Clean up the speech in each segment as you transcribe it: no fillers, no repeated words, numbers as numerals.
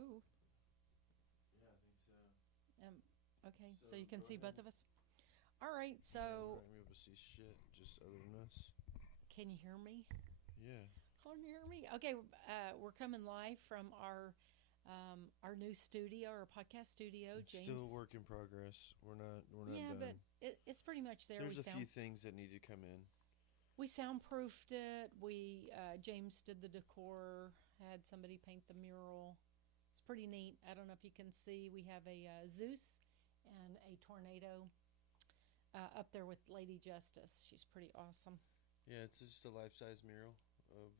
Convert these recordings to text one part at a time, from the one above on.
Ooh. Yeah, I think so. Okay, so So you can go see ahead. both of us. All right, Yeah, we're so not gonna be able to see shit, just other than us. can you hear me? Yeah. Can you hear me? Okay, we're coming live from our new studio, our podcast studio. It's still a James. work in progress. We're not Yeah, but done. it's pretty much there. There's a few things that need to come in. We soundproofed it. We James did the decor. Had somebody paint the mural. It's pretty neat. I don't know if you can see. We have a Zeus and a tornado up there with Lady Justice. She's pretty awesome. Yeah, it's just a life-size mural of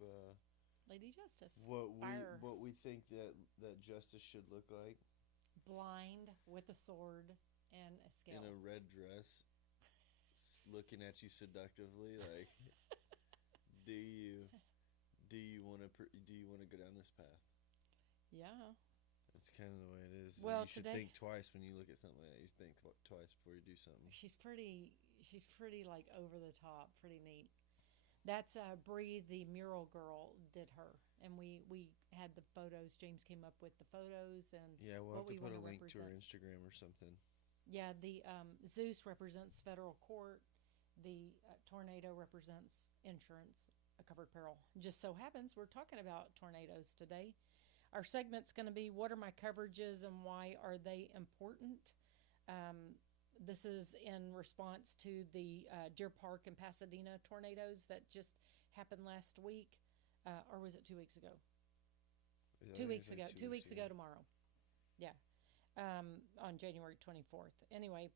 Lady Justice. what we Fire. what we think that justice should look like Blind with a sword and a in a scale. red dress, looking at you seductively. Like, do you do you want to go down this path? Yeah. That's kind of the way it is. Well, You should today think twice when you look at something like that. You think twice before you do something. she's pretty. She's pretty like over the top. Pretty neat. That's Bree, the mural girl, did her, and we had the photos. James came up with the photos and Yeah, we'll what have to we put want a to link to her represent. Instagram or something. Yeah, the Zeus represents federal court. The tornado represents insurance, a covered peril. Just so happens we're talking about tornadoes today. Our segment's going to be what are my coverages and why are they important? Um, this is in response to the Deer Park and Pasadena tornadoes that just happened last week, or was it 2 weeks ago? I think Two it's weeks like ago. 2 2 weeks weeks ago. ago tomorrow. Yeah, on January 24th. Anyway,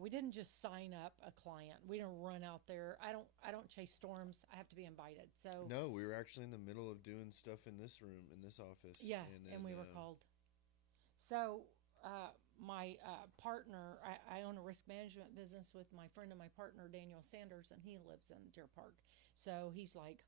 we didn't just sign up a client. We didn't run out there. I don't chase storms. I have to be invited. So No, we were actually in the middle of doing stuff in this room, in this office, yeah, and and then we were called. So my partner, I own a risk management business with my friend and my partner Daniel Sanders, and he lives in Deer Park. So he's like,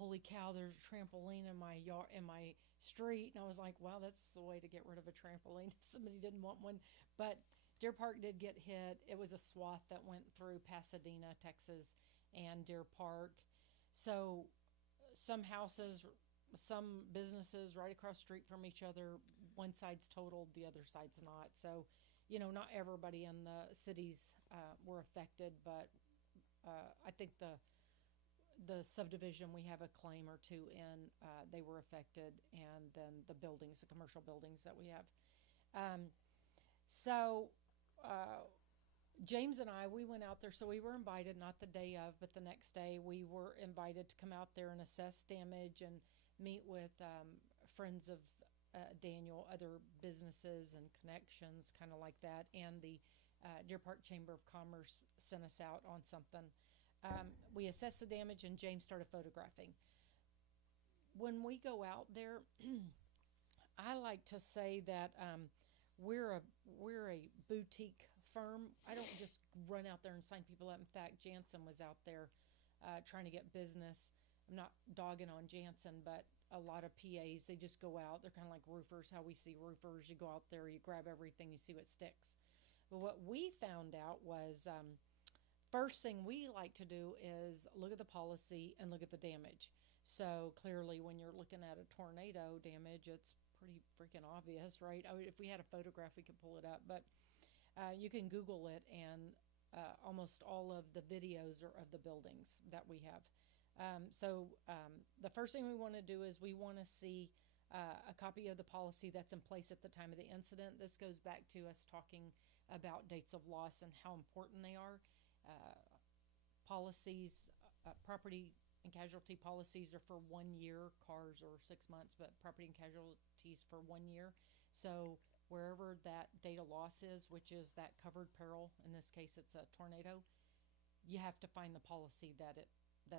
"Holy cow! There's a trampoline in my yard, in my street," and I was like, "Wow, that's the way to get rid of a trampoline if somebody didn't want one." But Deer Park did get hit. It was a swath that went through Pasadena, Texas, and Deer Park. So some houses, some businesses right across the street from each other, one side's totaled, the other side's not. So, not everybody in the cities were affected, but I think the subdivision we have a claim or two in, they were affected, and then the buildings, the commercial buildings that we have. Um, so James and I, we went out there. So we were invited, not the day of, but the next day. We were invited to come out there and assess damage and meet with friends of Daniel, other businesses and connections, kind of like that. And the Deer Park Chamber of Commerce sent us out on something. We assessed the damage, and James started photographing. When we go out there, I like to say that we're a boutique firm. I don't just run out there and sign people up. In fact, Jansen was out there trying to get business. I'm not dogging on Jansen, but a lot of PAs, they just go out. They're kind of like roofers, how we see roofers. You go out there, you grab everything, you see what sticks. But what we found out was first thing we like to do is look at the policy and look at the damage. So clearly, when you're looking at a tornado damage, it's pretty freaking obvious, right? I mean, if we had a photograph, we could pull it up, but you can Google it, and almost all of the videos are of the buildings that we have. The first thing we want to do is we want to see a copy of the policy that's in place at the time of the incident. This goes back to us talking about dates of loss and how important they are. Uh, Policies, property and casualty policies are for 1 year, cars are 6 months, but property and casualties for 1 year. So wherever that date of loss is, which is that covered peril, in this case it's a tornado, you have to find the policy that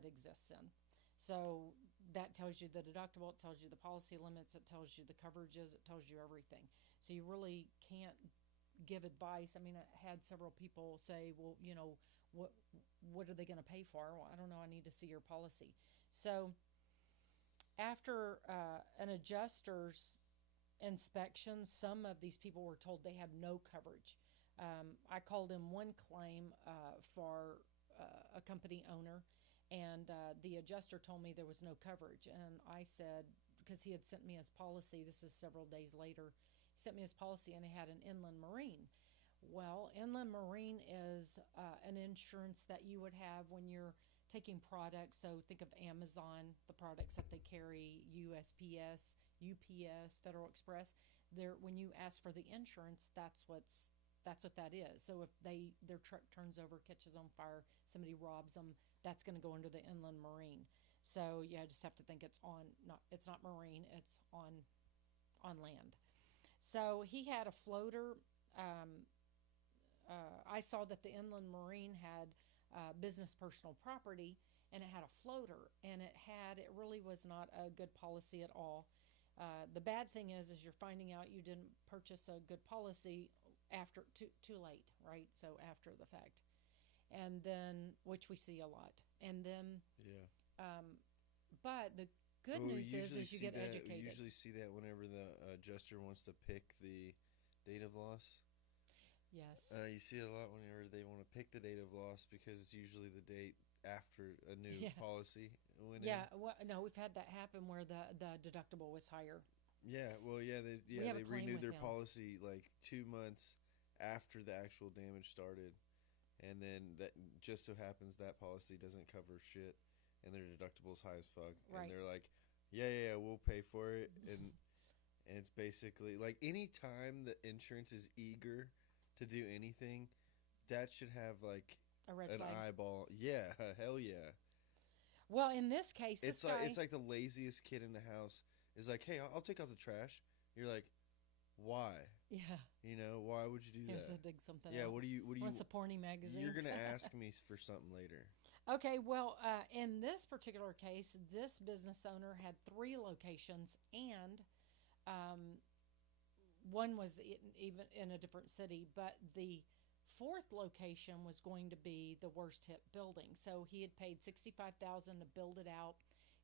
exists in. So that tells you the deductible, it tells you the policy limits, it tells you the coverages, it tells you everything. So you really can't give advice. I mean, I had several people say, "Well, what what are they going to pay for?" Well, I don't know. I need to see your policy. So after an adjuster's inspection, some of these people were told they have no coverage. I called in one claim for a company owner, and the adjuster told me there was no coverage. And I said, because he had sent me his policy. This is several days later. He sent me his policy, and it had an inland marine. Well, inland marine is an insurance that you would have when you're taking products. So think of Amazon, the products that they carry, USPS, UPS, Federal Express. There, when you ask for the insurance, that's what that is. So if their truck turns over, catches on fire, somebody robs them, that's going to go under the inland marine. So yeah, I just have to think it's not marine, it's on land. So he had a floater. I saw that the inland marine had business personal property, and it had a floater, and it really was not a good policy at all. The bad thing is you're finding out you didn't purchase a good policy after too late, right? So after the fact, and then which we see a lot, and then Yeah. but the good Well, news is you get educated. We usually see that whenever the adjuster wants to pick the date of loss. Yes. You see it a lot whenever they want to pick the date of loss because it's usually the date after a new Yeah. policy went Yeah. in. Well, no, we've had that happen where the deductible was higher. Yeah, well, We have a they claim renewed with their them. policy like 2 months after the actual damage started, and then that just so happens that policy doesn't cover shit, and their deductible's high as fuck, Right. and they're like, yeah, we'll pay for it, and it's basically like any time the insurance is eager to do anything, that should have like A red an flag. eyeball. Yeah, hell yeah. Well, in this case, this guy. It's like the laziest kid in the house is like, hey, I'll take out the trash. You're like, why? Yeah. You know, why would you do He wants that? to dig something Yeah, out. what do you Wants the porny magazines. You're gonna ask me for something later. Okay, well, in this particular case, this business owner had 3 locations, and one was even in a different city, but the 4th location was going to be the worst hit building. So he had paid $65,000 to build it out.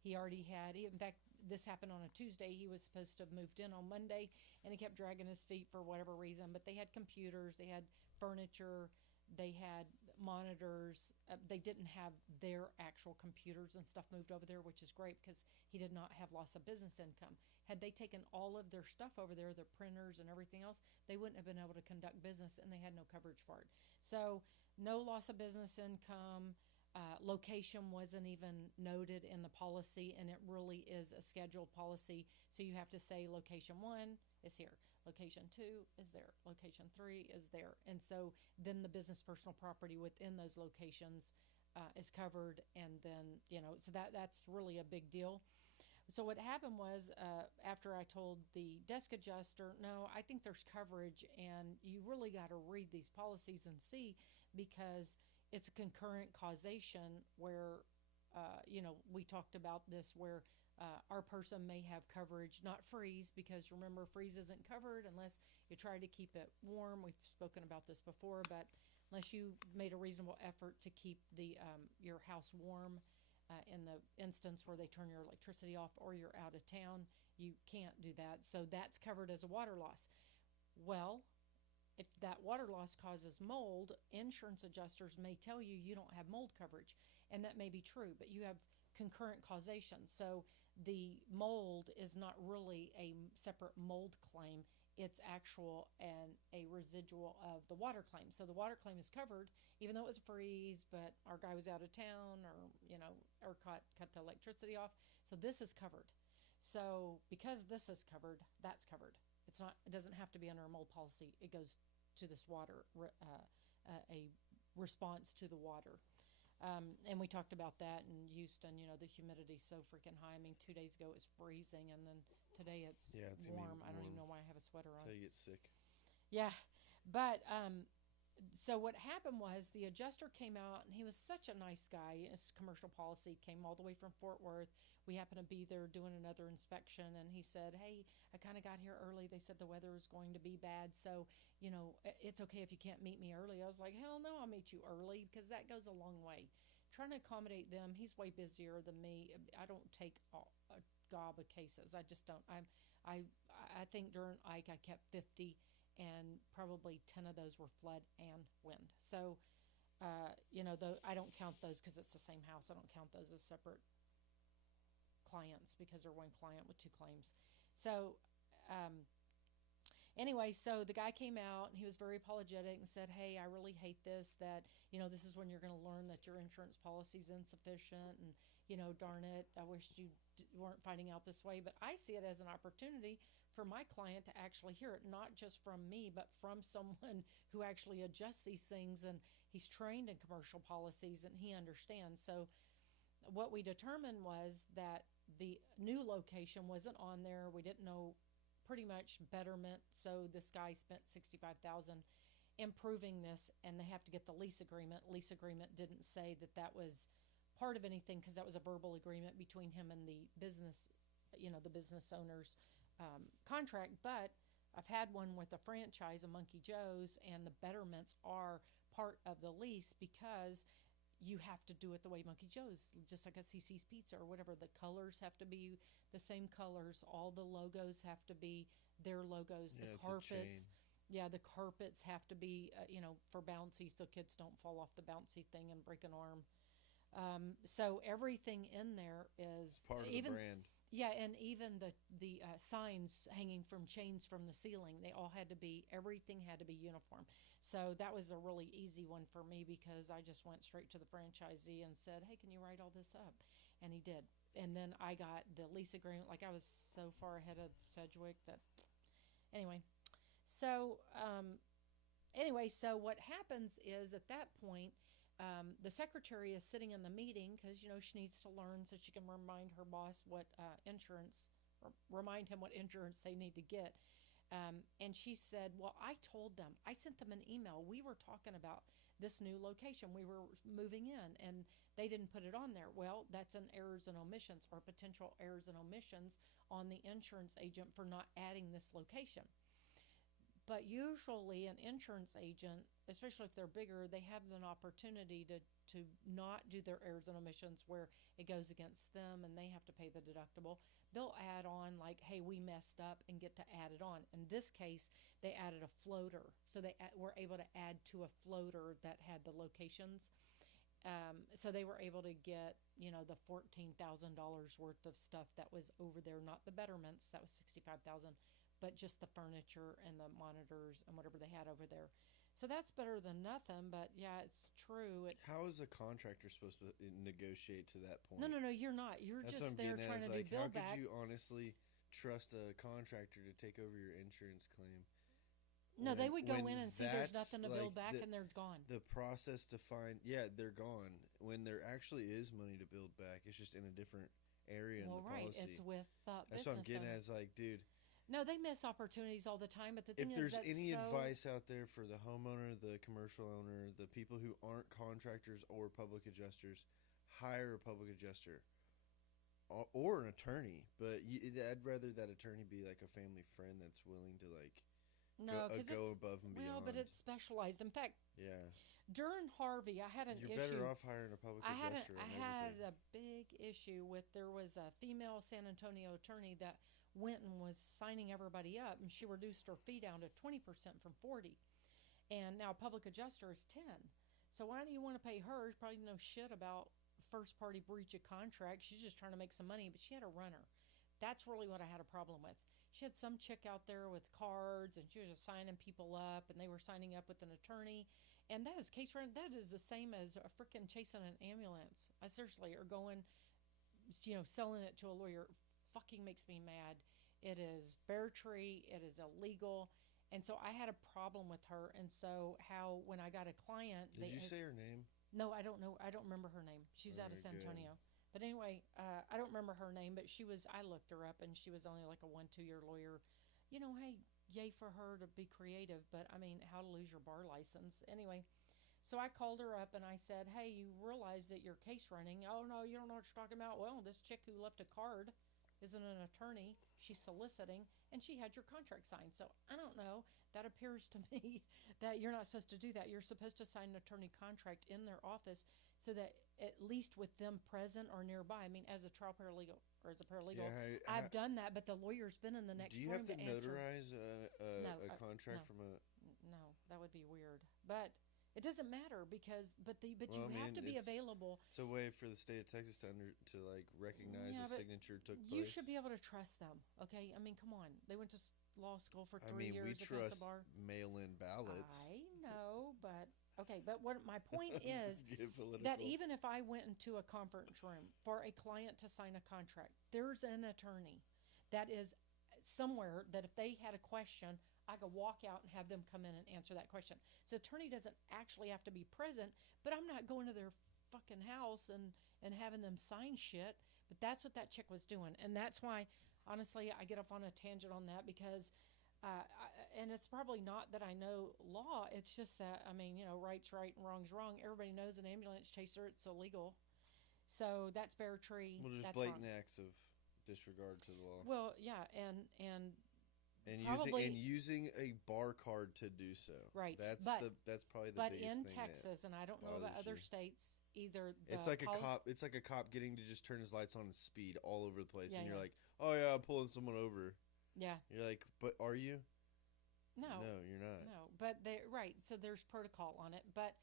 He already had. In fact, this happened on a Tuesday. He was supposed to have moved in on Monday, and he kept dragging his feet for whatever reason. But they had computers, they had furniture, they had monitors. They didn't have their actual computers and stuff moved over there, which is great because he did not have loss of business income. Had they taken all of their stuff over there, their printers and everything else, they wouldn't have been able to conduct business, and they had no coverage for it. So no loss of business income. Location wasn't even noted in the policy, and it really is a scheduled policy. So you have to say location 1 is here, location 2 is there, location 3 is there, and so then the business personal property within those locations is covered, and then so that's really a big deal. So what happened was after I told the desk adjuster, no, I think there's coverage, and you really got to read these policies and see, because it's a concurrent causation where, we talked about this where our person may have coverage, not freeze, because remember, freeze isn't covered unless you try to keep it warm. We've spoken about this before, but unless you made a reasonable effort to keep your house warm, in the instance where they turn your electricity off or you're out of town, you can't do that. So that's covered as a water loss. Well, if that water loss causes mold, insurance adjusters may tell you you don't have mold coverage, and that may be true, but you have concurrent causation. So the mold is not really a separate mold claim. It's actual and a residual of the water claim. So the water claim is covered, even though it was a freeze, but our guy was out of town, or cut the electricity off. So this is covered. So because this is covered, that's covered. It doesn't have to be under a mold policy. It goes to this water, a response to the water. And we talked about that in Houston. The humidity's so freaking high. I mean, 2 days ago it was freezing, and then today it's warm. I don't even know why I have a sweater on. Until you get sick. Yeah, but so what happened was the adjuster came out, and he was such a nice guy. His commercial policy came all the way from Fort Worth. We happened to be there doing another inspection, and he said, hey, I kind of got here early. They said the weather was going to be bad, so it's okay if you can't meet me early. I was like, hell no, I'll meet you early, because that goes a long way. Trying to accommodate them. He's way busier than me. I don't take a gob of cases. I just don't. I think during Ike I kept 50, and probably 10 of those were flood and wind. So though I don't count those because it's the same house. I don't count those as separate clients because they're one client with two claims. So, um, anyway, so the guy came out and he was very apologetic and said, "Hey, I really hate this. That this is when you're going to learn that your insurance policy is insufficient, and darn it, I wish you weren't finding out this way." But I see it as an opportunity for my client to actually hear it, not just from me, but from someone who actually adjusts these things, and he's trained in commercial policies and he understands. So what we determined was that the new location wasn't on there. We didn't know pretty much betterment. So this guy spent 65,000 improving this, and they have to get the lease agreement. Lease agreement didn't say that that was part of anything because that was a verbal agreement between him and the business, the business owner's contract. But I've had one with a franchise, a Monkey Joe's, and the betterments are part of the lease because you have to do it the way Monkey Joe's, just like a CC's Pizza or whatever. The colors have to be the same colors. All the logos have to be their logos. Yeah, The carpets, the carpets have to be, for bouncy, so kids don't fall off the bouncy thing and break an arm. So everything in there is it's part of the brand. Yeah, and even the signs hanging from chains from the ceiling, everything had to be uniform. So that was a really easy one for me because I just went straight to the franchisee and said, "Hey, can you write all this up?" And he did. And then I got the lease agreement. Like, I was so far ahead of Sedgwick that, anyway. So, so what happens is at that point, the secretary is sitting in the meeting because, she needs to learn so she can remind her boss remind him what insurance they need to get. And she said, "Well, I told them, I sent them an email. We were talking about this new location. We were moving in, and they didn't put it on there." Well, that's an errors and omissions, or potential errors and omissions on the insurance agent for not adding this location. But usually an insurance agent, especially if they're bigger, they have an opportunity to not do their errors and omissions where it goes against them and they have to pay the deductible. They'll add on like, "Hey, we messed up," and get to add it on. In this case, they added a floater. So they were able to add to a floater that had the locations. So they were able to get, the $14,000 worth of stuff that was over there, not the betterments, that was $65,000, but just the furniture and the monitors and whatever they had over there. So that's better than nothing, but yeah, it's true. How is a contractor supposed to negotiate to that point? No, you're not. You're That's just there trying to do bill back. How could you honestly trust a contractor to take over your insurance claim? No, they would go in and see there's nothing to bill back, and they're gone. The process to find, they're gone. When there actually is money to build back, it's just in a different area in the policy. It's with that's what I'm getting at. Is like, dude. No, they miss opportunities all the time, but the thing if there's any advice out there for the homeowner, the commercial owner, the people who aren't contractors or public adjusters, hire a public adjuster or an attorney. But I'd rather that attorney be like a family friend that's willing to go above and beyond. Well, but it's specialized. In fact, during Harvey, I had an issue. You're better off hiring a public adjuster. I had a big issue with, there was a female San Antonio attorney that went and was signing everybody up, and she reduced her fee down to 20% from 40%. And now public adjuster is 10%. So why do you want to pay her? She probably know shit about first party breach of contract. She's just trying to make some money, but she had a runner. That's really what I had a problem with. She had some chick out there with cards, and she was just signing people up, and they were signing up with an attorney. And that is case run. That is the same as a freaking chasing an ambulance. I seriously, or going, selling it to a lawyer. Fucking makes me mad. It is bear tree. It is illegal. And so I had a problem with her. And so when I got a client, did you say her name? No, I don't know. I don't remember her name. She's out of San Antonio. But anyway, I don't remember her name, but I looked her up, and she was only like a 1-2 year lawyer. Hey, yay for her to be creative, but I mean, how to lose your bar license. Anyway, so I called her up and I said, "Hey, you realize that your case running?" "Oh, no, you don't know what you're talking about." "Well, this chick who left a card isn't an attorney. She's soliciting, and she had your contract signed." So I don't know. That appears to me that you're not supposed to do that. You're supposed to sign an attorney contract in their office so that at least with them present or nearby. I mean, as a trial paralegal or as a paralegal, I've done that, but the lawyer's been in the next room to answer. Do you have to notarize a contract from a... No, that would be weird. But It doesn't matter because, but Well, you I have mean, to be available. it's a way for the state of Texas to like recognize Yeah, a but signature took you place. should be able to trust them. Okay, I mean, come on. They went to law school for I 3 mean, we years at trust Bar. mail-in ballots. I know, but okay. But what my point is Get that political. even if I went into a conference room for a client to sign a contract, there's an attorney that is somewhere that if they had a question, I could walk out and have them come in and answer that question. So attorney doesn't actually have to be present, but I'm not going to their fucking house and having them sign shit. But that's what that chick was doing, and that's why, honestly, I get off on a tangent on that because. And it's probably not that I know law. It's just that, I mean, right's right and wrong's wrong. Everybody knows an ambulance chaser, it's illegal. So that's bear tree. Well, just That's blatant wrong. acts of disregard to the law, Well, yeah, and and probably using a bar card to do so. right. That's probably the But biggest in thing Texas, and I don't know about bothers other you. states either. It's like a cop. It's like a cop getting to just turn his lights on and speed all over the place, Yeah, and you're yeah, like, "Oh yeah, I'm pulling someone over." yeah. You're like, "But are you?" No, No, you're not. no. But they right. So there's protocol on it, but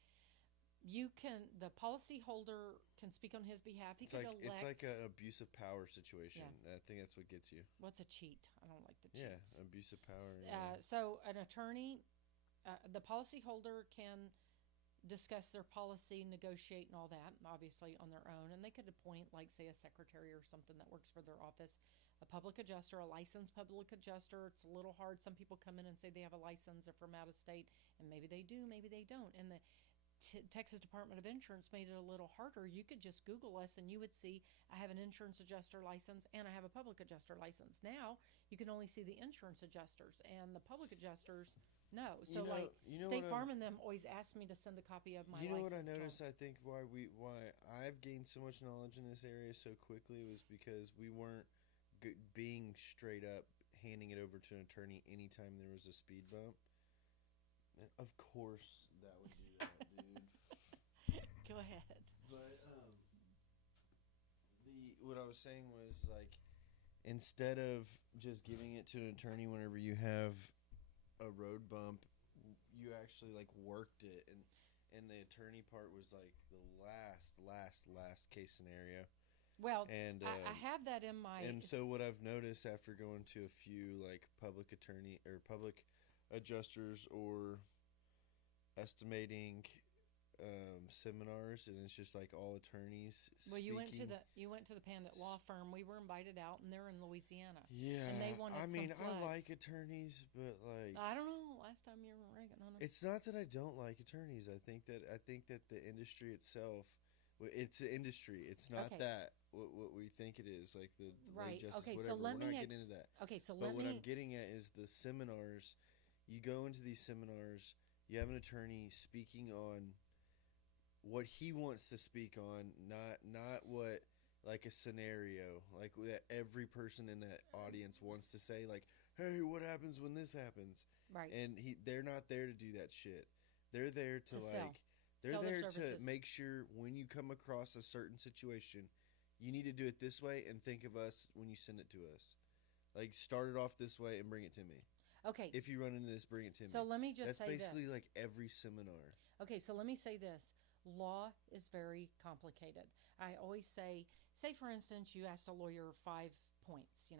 the policy holder can speak on his behalf. He could elect. It's like an abuse of power situation. Yeah. I think that's what gets you. What's a cheat? I don't like the Yeah, cheats. abuse of power. Yeah. So an attorney, the policy holder can discuss their policy, negotiate, and all that, obviously on their own. And they could appoint, like, say, a secretary or something that works for their office, a public adjuster, a licensed public adjuster. It's a little hard. Some people come in and say they have a license, they're from out of state, and maybe they do, maybe they don't. And the Texas Department of Insurance made it a little harder. You could just Google us and you would see I have an insurance adjuster license and I have a public adjuster license. Now you can only see the insurance adjusters and the public adjusters. No, so State Farm and them always ask me to send a copy of my. You know what I license to 'em. noticed? I think why I've gained so much knowledge in this area so quickly was because we weren't being straight up handing it over to an attorney anytime there was a speed bump. And of course, that would do that, dude. Go ahead. But what I was saying was like, instead of just giving it to an attorney whenever you have a road bump, you actually like worked it, and the attorney part was like the last case scenario. Well, And I have that in my. and so what I've noticed after going to a few like public attorney or public adjusters or estimating seminars, and it's just like all attorneys Well, speaking. you went to the Pandit Law Firm. We were invited out, and they're in Louisiana. Yeah, and they wanted I mean, some I floods. like attorneys, but like, I don't know. Last time you were ragging on them. it's not that I don't like attorneys. I think that the industry itself, it's an industry. It's not Okay. that what we think it is. Like the Right. justice, Okay. whatever. So let We're me. not getting into that. Okay. So But let what I'm me. getting at is the seminars. You go into these seminars. You have an attorney speaking on what he wants to speak on, not what like a scenario like that every person in that audience wants to say. Like, hey, what happens when this happens? Right. And they're not there to do that shit. They're there to sell. like. They're Sell their there to services. make sure when you come across a certain situation, you need to do it this way and think of us when you send it to us. Like, start it off this way and bring it to me. Okay. If you run into this, bring it to So me. let me just That's say basically this. like every seminar. Okay, so let me say this. Law is very complicated. I always say for instance, you asked a lawyer 5 points.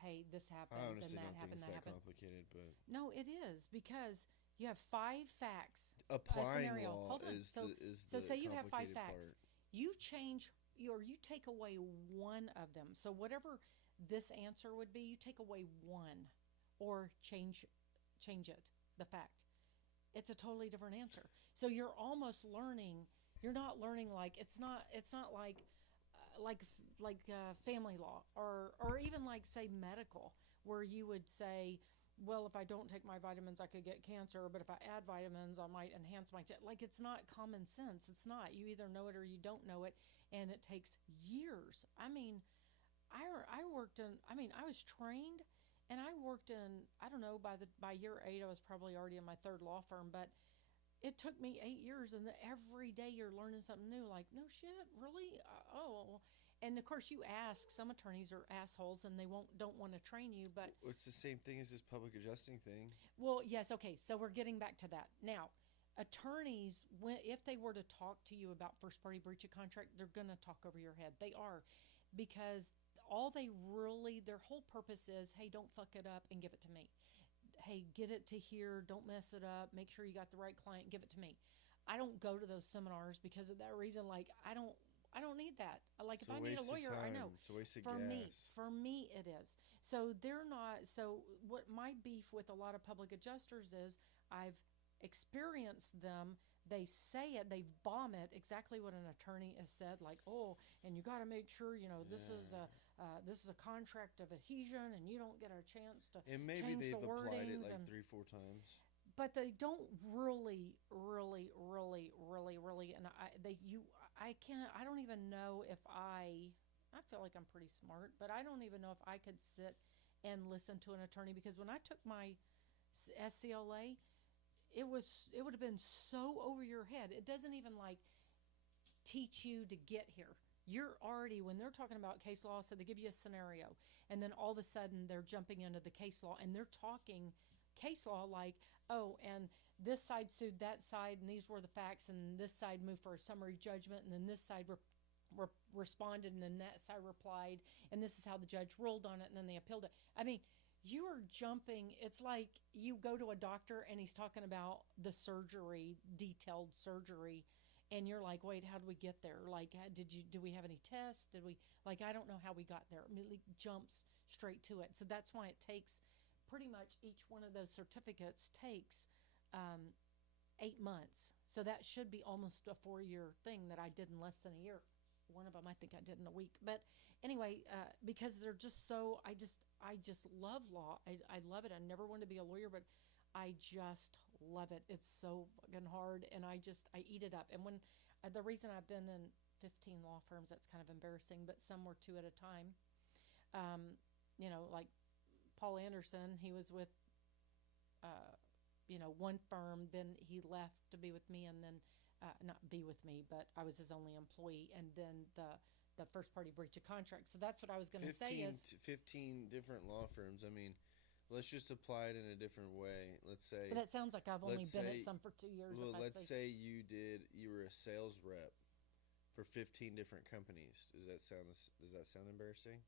Hey, this happened, I then honestly that don't think happened, it's that that happened. complicated, but No, it is because you have 5 facts. applying scenario. law Hold on. is So- the So say you have 5 complicated facts. part. You change or you take away one of them. So whatever this answer would be, you take away one or change it, the fact. It's a totally different answer. So you're almost learning. You're not learning like it's not family law or even like say medical, where you would say, well, if I don't take my vitamins, I could get cancer, but if I add vitamins, I might enhance my like it's not common sense. It's not. You either know it or you don't know it, and it takes years. I mean, I worked in. I mean, I was trained. And I worked in, I don't know, by year 8, I was probably already in my 3rd law firm, but it took me 8 years, and every day you're learning something new, like, no shit, really? Oh. And of course you ask, some attorneys are assholes and they don't want to train you, but. It's the same thing as this public adjusting thing. Well, yes, okay, so we're getting back to that. Now, attorneys, if they were to talk to you about first party breach of contract, they're going to talk over your head. They are, because all they really, their whole purpose is, hey, don't fuck it up and give it to me. Hey, get it to here, don't mess it up, make sure you got the right client, give it to me. I don't go to those seminars because of that reason. Like, I don't need that. Like, if I need a lawyer, I know. It's a waste of For me, gas. for me, it is. So they're not. So what my beef with a lot of public adjusters is, I've experienced them. They say it. They vomit exactly what an attorney has said. Like, oh, and you got to make sure this is a contract of adhesion, and you don't get a chance to And maybe change they've the applied it wordings like and 3-4 times. but they don't really, and I can't, I don't even know if I feel like I'm pretty smart, but I don't even know if I could sit and listen to an attorney, because when I took my SCLA, it would have been so over your head. It doesn't even like teach you to get here. You're already, when they're talking about case law, so they give you a scenario, and then all of a sudden they're jumping into the case law, and they're talking case law like, oh, and this side sued that side, and these were the facts, and this side moved for a summary judgment, and then this side responded, and then that side replied, and this is how the judge ruled on it, and then they appealed it. I mean, you are jumping. It's like you go to a doctor and he's talking about the surgery, detailed surgery, and you're like, wait, how did we get there? Like, do we have any tests? Did we, like, I don't know how we got there. It immediately jumps straight to it. So that's why it takes, pretty much each one of those certificates takes 8 months. So that should be almost a 4-year thing that I did in less than a year. One of them I think I did in a week. But anyway, because they're just so, I just love law. I love it. I never wanted to be a lawyer, but I just love it. It's so fucking hard, and I eat it up. And when the reason I've been in 15 law firms, that's kind of embarrassing, but some were 2 at a time. Like Paul Anderson, he was with, one firm. Then he left to be with me, and then not be with me, but I was his only employee. And then the first party breach of contract. So that's what I was going to say is 15 different law firms. I mean, let's just apply it in a different way. Let's say. But that sounds like I've only been at some for 2 years. Well, let's say you were a sales rep for 15 different companies. Does that sound embarrassing?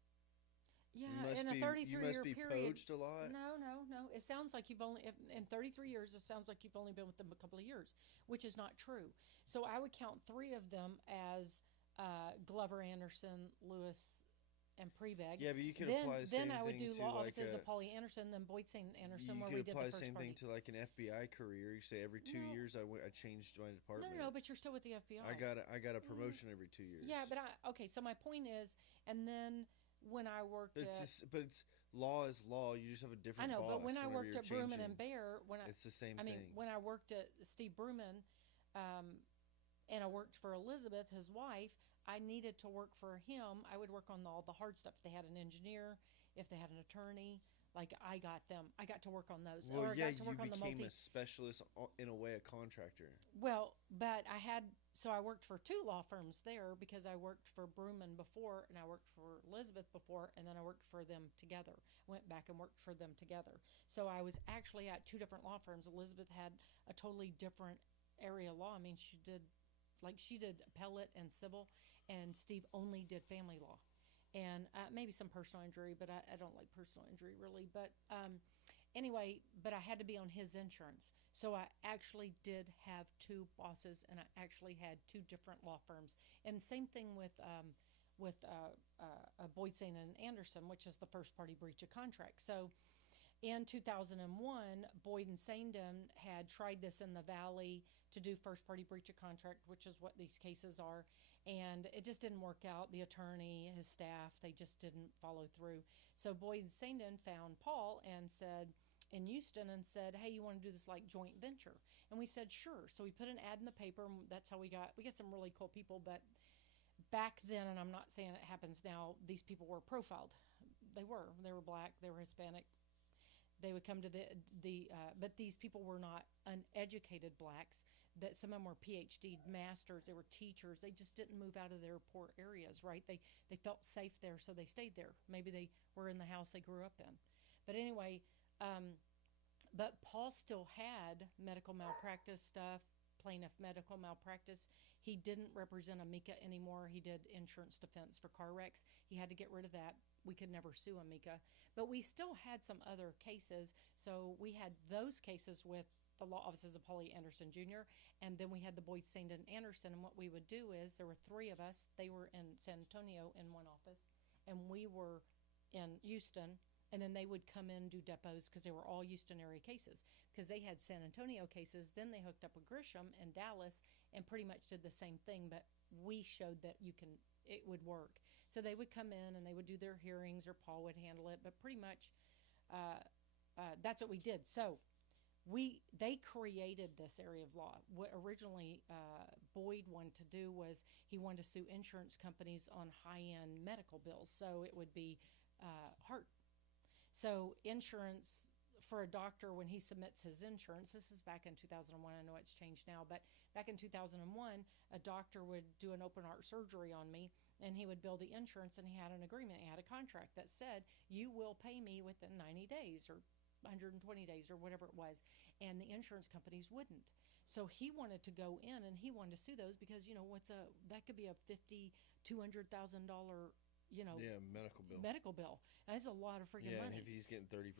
Yeah, in a 33-year period. You must be poached a lot. No. It sounds like you've only, in 33 years, it sounds like you've only been with them a couple of years, which is not true. So I would count 3 of them as Glover, Anderson, Lewis, and Prebeg. Yeah, but you could apply the same thing to Then I would do law like offices of Paulie Anderson, then Boyd St. Anderson, where we did the first party. You could apply the same thing to like an FBI career. You say every 2 years I changed my department. No, but you're still with the FBI. I got a promotion every 2 years. Yeah, but okay. So my point is, and then when I worked, but law is law. You just have a different. I know, boss but when I worked at changing. Bruman and Bear, it's the same thing. When I worked at Steve Bruman, and I worked for Elizabeth, his wife, I needed to work for him. I would work on all the hard stuff. If they had an engineer, if they had an attorney, like I got to work on those. Well, or yeah, I got to work you on became a specialist, in a way, a contractor. Well, but I worked for 2 law firms there, because I worked for Bruman before, and I worked for Elizabeth before, and then I worked for them together. Went back and worked for them together. So I was actually at 2 different law firms. Elizabeth had a totally different area of law. I mean, she did appellate and civil, and Steve only did family law, and maybe some personal injury, but I don't like personal injury really. But anyway, but I had to be on his insurance, so I actually did have 2 bosses, and I actually had 2 different law firms. And same thing with Boyd St. and Anderson, which is the first party breach of contract. So in 2001, Boyd and Sandon had tried this in the Valley to do first party breach of contract, which is what these cases are, and it just didn't work out. The attorney, his staff, they just didn't follow through. So Boyd and Sandon found Paul and said, in Houston, and said, hey, you want to do this like joint venture? And we said, sure. So we put an ad in the paper, and that's how we get some really cool people. But back then, and I'm not saying it happens now, these people were profiled. They were black, they were Hispanic. They would come to but these people were not uneducated blacks. That some of them were PhD masters. They were teachers. They just didn't move out of their poor areas, right? They felt safe there, so they stayed there. Maybe they were in the house they grew up in. But anyway, but Paul still had medical malpractice stuff, plaintiff medical malpractice. He didn't represent Amica anymore. He did insurance defense for car wrecks. He had to get rid of that. We could never sue Amica, but we still had some other cases. So we had those cases with the law offices of Paulie Anderson Jr., and then we had the Boyd Sandin Anderson. And what we would do is there were three of us. They were in San Antonio in one office, and we were in Houston. And then they would come in and do depots because they were all Houston area cases because they had San Antonio cases. Then they hooked up with Grisham in Dallas and pretty much did the same thing, but we showed that it would work. So they would come in and they would do their hearings, or Paul would handle it, but pretty much that's what we did. So they created this area of law. What originally Boyd wanted to do was he wanted to sue insurance companies on high-end medical bills. So it would be heart. So insurance for a doctor, when he submits his insurance, this is back in 2001. I know it's changed now, but back in 2001, a doctor would do an open heart surgery on me, and he would bill the insurance, and he had an agreement. He had a contract that said, you will pay me within 90 days or 120 days or whatever it was, and the insurance companies wouldn't. So he wanted to go in and he wanted to sue those because, that could be a $200,000 medical bill. That's a lot of freaking money. If he's getting 30%.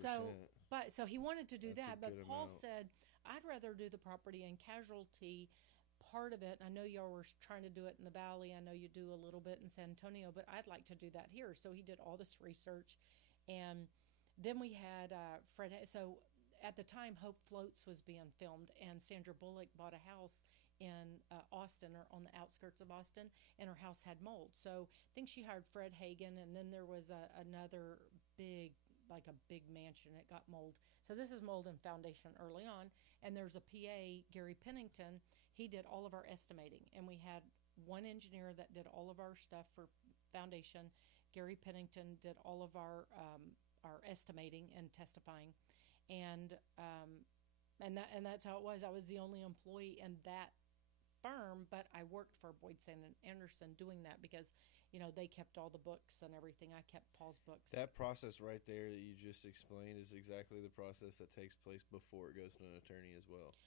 So he wanted to do that, but Paul amount. said, I'd rather do the property and casualty part of it. I know y'all were trying to do it in the Valley. I know you do a little bit in San Antonio, but I'd like to do that here. So he did all this research, and then we had Fred. So at the time, Hope Floats was being filmed, and Sandra Bullock bought a house in Austin, or on the outskirts of Austin, and her house had mold. So I think she hired Fred Hagen, and then there was another big mansion. It got mold. So this is mold and foundation early on, and there's a PA, Gary Pennington. He did all of our estimating, and we had one engineer that did all of our stuff for foundation. Gary Pennington did all of our estimating and testifying, and that's how it was. I was the only employee in that firm, but I worked for Boyd Sandin Anderson doing that because, they kept all the books and everything. I kept Paul's books. That process right there that you just explained is exactly the process that takes place before it goes to an attorney as well.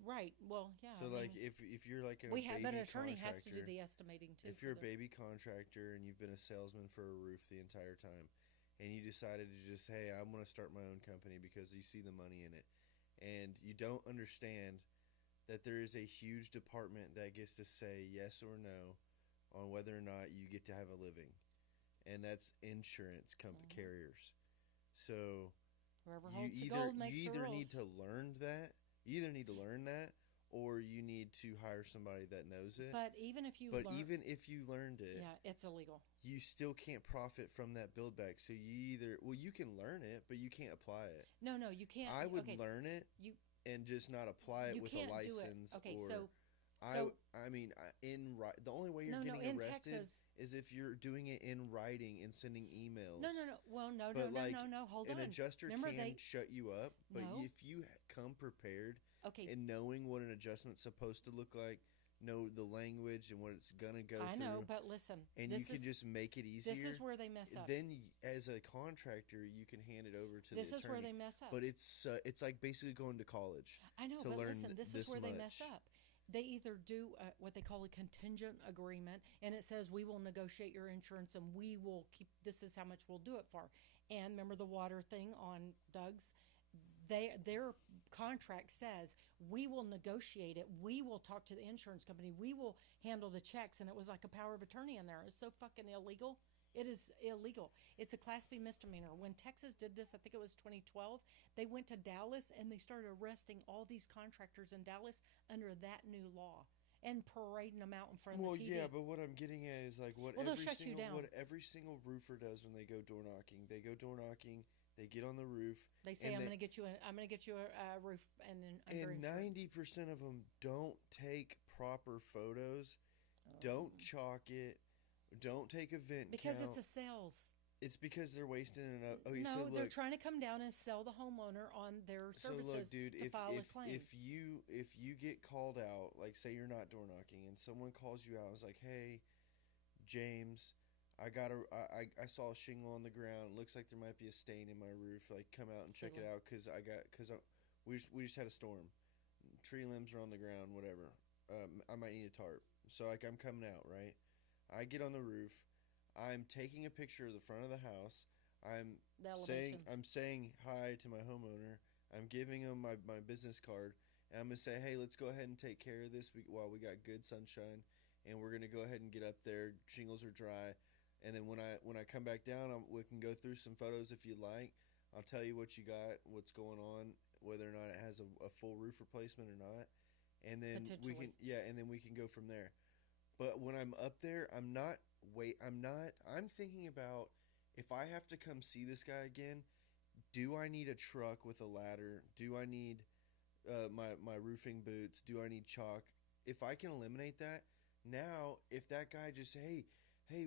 Right. Well, yeah. So, if you're like but an attorney has to do the estimating too. If you're a baby contractor and you've been a salesman for a roof the entire time, and you decided to just, hey, I'm going to start my own company because you see the money in it, and you don't understand that there is a huge department that gets to say yes or no on whether or not you get to have a living, and that's insurance carriers. So whoever holds the gold makes the rules. You either need to learn that, or you need to hire somebody that knows it. But even if you learned it, yeah, it's illegal. You still can't profit from that build back. So you can learn it, but you can't apply it. No, you can't. I would learn it and just not apply it with a license. Okay, the only way you're getting arrested is if you're doing it in writing and sending emails. No. Well, no. Hold on. An adjuster can shut you up, but if you come prepared and knowing what an adjustment's supposed to look like, know the language and what it's gonna go through. I know, but listen, and you can just make it easier. This is where they mess up. Then, as a contractor, you can hand it over to the attorney. This is where they mess up. But it's like basically going to college. I know, but listen, this is where they mess up. They either do what they call a contingent agreement, and it says we will negotiate your insurance and we will keep. This is how much we'll do it for. And remember the water thing on Doug's. Their contract says we will negotiate it. We will talk to the insurance company. We will handle the checks. And it was like a power of attorney in there. It's so fucking illegal. It is illegal. It's a Class B misdemeanor. When Texas did this, I think it was 2012, they went to Dallas and they started arresting all these contractors in Dallas under that new law and parading them out in front of the TV. Well, yeah, but what I'm getting at is like what every single roofer does when they go door knocking. They go door knocking. They get on the roof. They say, I'm going to get you a roof and under insurance. 90% of them don't take proper photos, don't chalk it, don't take a vent because count. It's a sales. It's because they're wasting enough. Okay, no, so look, they're trying to come down and sell the homeowner on their services. So look, dude, to file a claim. if you get called out, like say you're not door knocking, and someone calls you out, and is like, hey, James, I saw a shingle on the ground. It looks like there might be a stain in my roof. Like, come out and check it out because we just had a storm. tree limbs are on the ground, whatever. I might need a tarp. So like I'm coming out, right? I get on the roof. I'm taking a picture of the front of the house. I'm The saying elevations. I'm saying hi to my homeowner. I'm giving him my business card. And I'm gonna say, hey, let's go ahead and take care of this while we got good sunshine, and we're gonna go ahead and get up there. Shingles are dry, and then when I come back down, we can go through some photos if you'd like. I'll tell you what you got, what's going on, whether or not it has a full roof replacement or not, and then we can Potentially. and then we can go from there. But when I'm up there, I'm thinking about if I have to come see this guy again, do I need a truck with a ladder? Do I need my roofing boots? Do I need chalk? If I can eliminate that, now if that guy just hey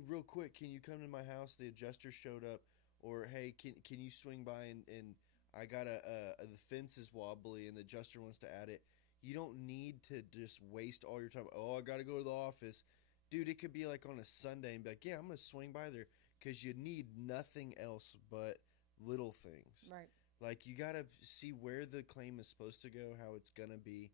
real quick, can you come to my house? The adjuster showed up, or hey can you swing by and I got the fence is wobbly and the adjuster wants to add it. You don't need to just waste all your time. Oh, I got to go to the office, dude. It could be like on a Sunday and be like, yeah, I'm gonna swing by there because you need nothing else but little things. Right. Like you gotta see where the claim is supposed to go, how it's gonna be.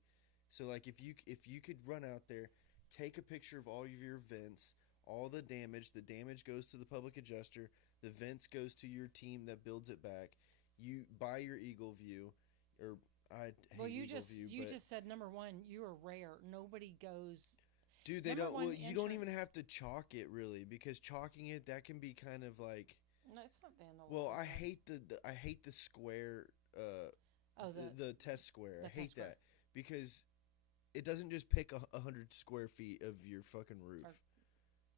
So like if you could run out there, take a picture of all of your vents, all the damage. The damage goes to the public adjuster. The vents goes to your team that builds it back. You buy your Eagle View, or I Well, hate you Eagle just View, you but just said number one, you are rare. Nobody goes. dude, they Number don't. one, Well, you don't even insurance. have to chalk it really, because chalking it that can be kind of like. No, it's not vandalism. Well, I Right? hate I hate the square, Oh, the test square. the I test hate square. that because it doesn't just pick 100 square feet of your fucking roof. Or-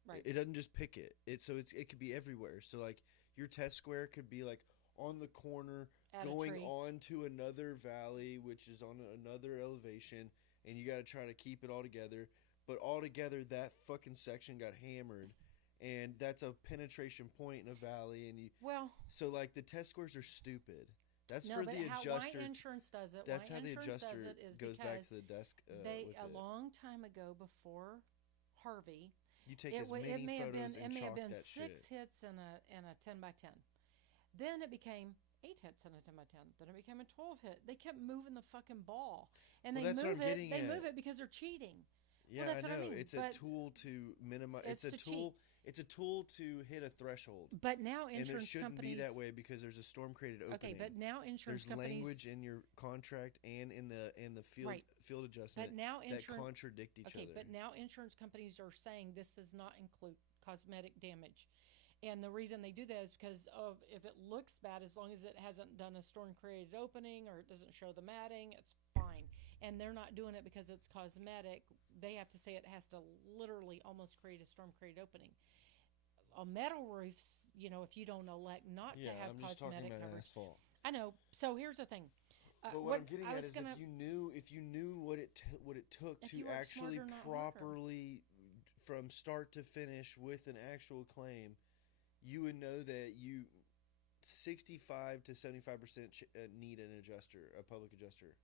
right. It doesn't just pick it. It could be everywhere. So like your test square could be like on the corner, Add a going tree. on to another valley, which is on another elevation, and you got to try to keep it all together. But all together, that fucking section got hammered, and that's a penetration point in a valley, and you. Well, So like the test squares are stupid. That's no, for but the why adjuster. insurance does it? That's why how the insurance adjuster does it is goes back because to the desk. they With a it. long time ago before Harvey, You take it, as wa- many it may have been photos and it may have chalk been that six shit. hits and a 10 by 10. Then it became 8 hits and a 10 by 10. Then it became a 12 hit. They kept moving the fucking ball, and Well, they that's what move I'm it. getting They at. move it because they're cheating. Yeah, that's I what I know. mean, It's a but tool to minimize. it's It's a to tool. cheat. It's a tool to hit a threshold, But now and it insurance shouldn't companies. be that way because there's a storm created opening. Okay, but now insurance There's companies. language in your contract and in the field Right. field adjustment But now that insurance. contradict each Okay, other. but now insurance companies are saying this does not include cosmetic damage. And the reason they do that is because of if it looks bad, as long as it hasn't done a storm created opening or it doesn't show the matting, it's fine. And they're not doing it because it's cosmetic. They have to say it has to literally almost create a storm created opening. On metal roofs, if you don't elect not yeah, to have I'm just talking cosmetic about coverage. asphalt. I know. So here's the thing. But what I'm getting at is if you knew what it took If to you work actually smarter, not harder. properly from start to finish with an actual claim, you would know that you 65 to 75% need an adjuster, a public adjuster.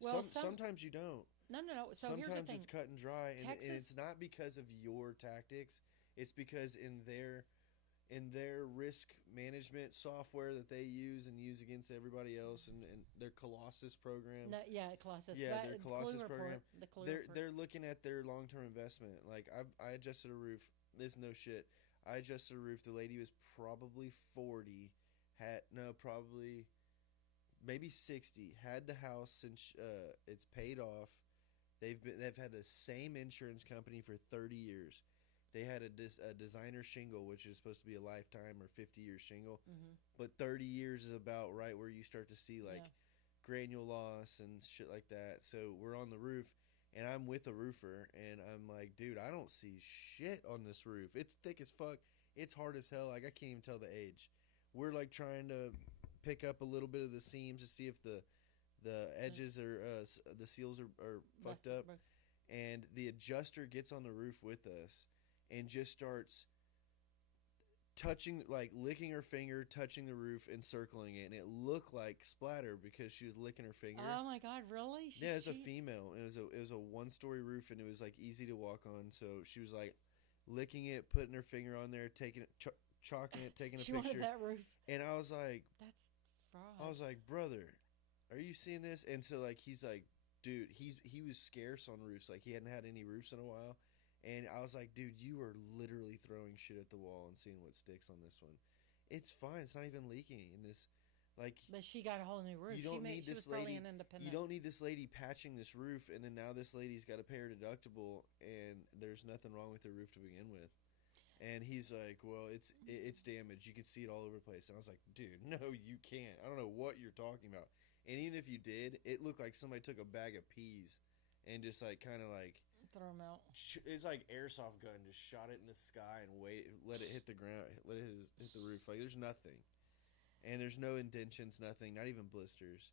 Well, Sometimes you don't. No. So here's the Sometimes thing. it's cut and dry, and Texas- it's not because of your tactics. It's because in their risk management software that they use and use against everybody else, and their Colossus program. No, yeah, Colossus. Yeah, But their the Colossus Clue program. Report, the Clue They're Report. they're looking at their long term investment. Like I adjusted a roof. This is no shit. I adjusted a roof. The lady was probably 40. Probably maybe 60. Had the house since it's paid off. They've had the same insurance company for 30 years. They had a designer shingle, which is supposed to be a lifetime or 50-year shingle, but 30 years is about right where you start to see like granule loss and shit like that. So we're on the roof, and I'm with a roofer, and I'm like, dude, I don't see shit on this roof. It's thick as fuck. It's hard as hell. Like I can't even tell the age. We're like trying to pick up a little bit of the seams to see if the edges are the seals are fucked up. And the adjuster gets on the roof with us and just starts touching, like licking her finger, touching the roof and circling it, and it looked like splatter because she was licking her finger. Oh my God, really? Yeah, it's a female. It was a 1-story roof, and it was like easy to walk on. So she was like licking it, putting her finger on there, taking it, chalking it, taking a she picture. wanted that roof. And I was like, That's fraud. brother, are you seeing this? And so like he's like, dude, he was scarce on roofs. Like, he hadn't had any roofs in a while. And I was like, dude, you are literally throwing shit at the wall and seeing what sticks on this one. It's fine. It's not even leaking in this. Like, But she got a whole new roof. you don't need she this was probably lady. an independent. You don't need this lady patching this roof, and then now this lady's got to pay her deductible, and there's nothing wrong with her roof to begin with. And he's like, well, it's damaged. You can see it all over the place. And I was like, dude, no, you can't. I don't know what you're talking about. And even if you did, it looked like somebody took a bag of peas and just like kind of like throw them out. It's like airsoft gun, just shot it in the sky and let it hit the ground, let it hit the roof. Like, there's nothing, and there's no indentions, nothing, not even blisters.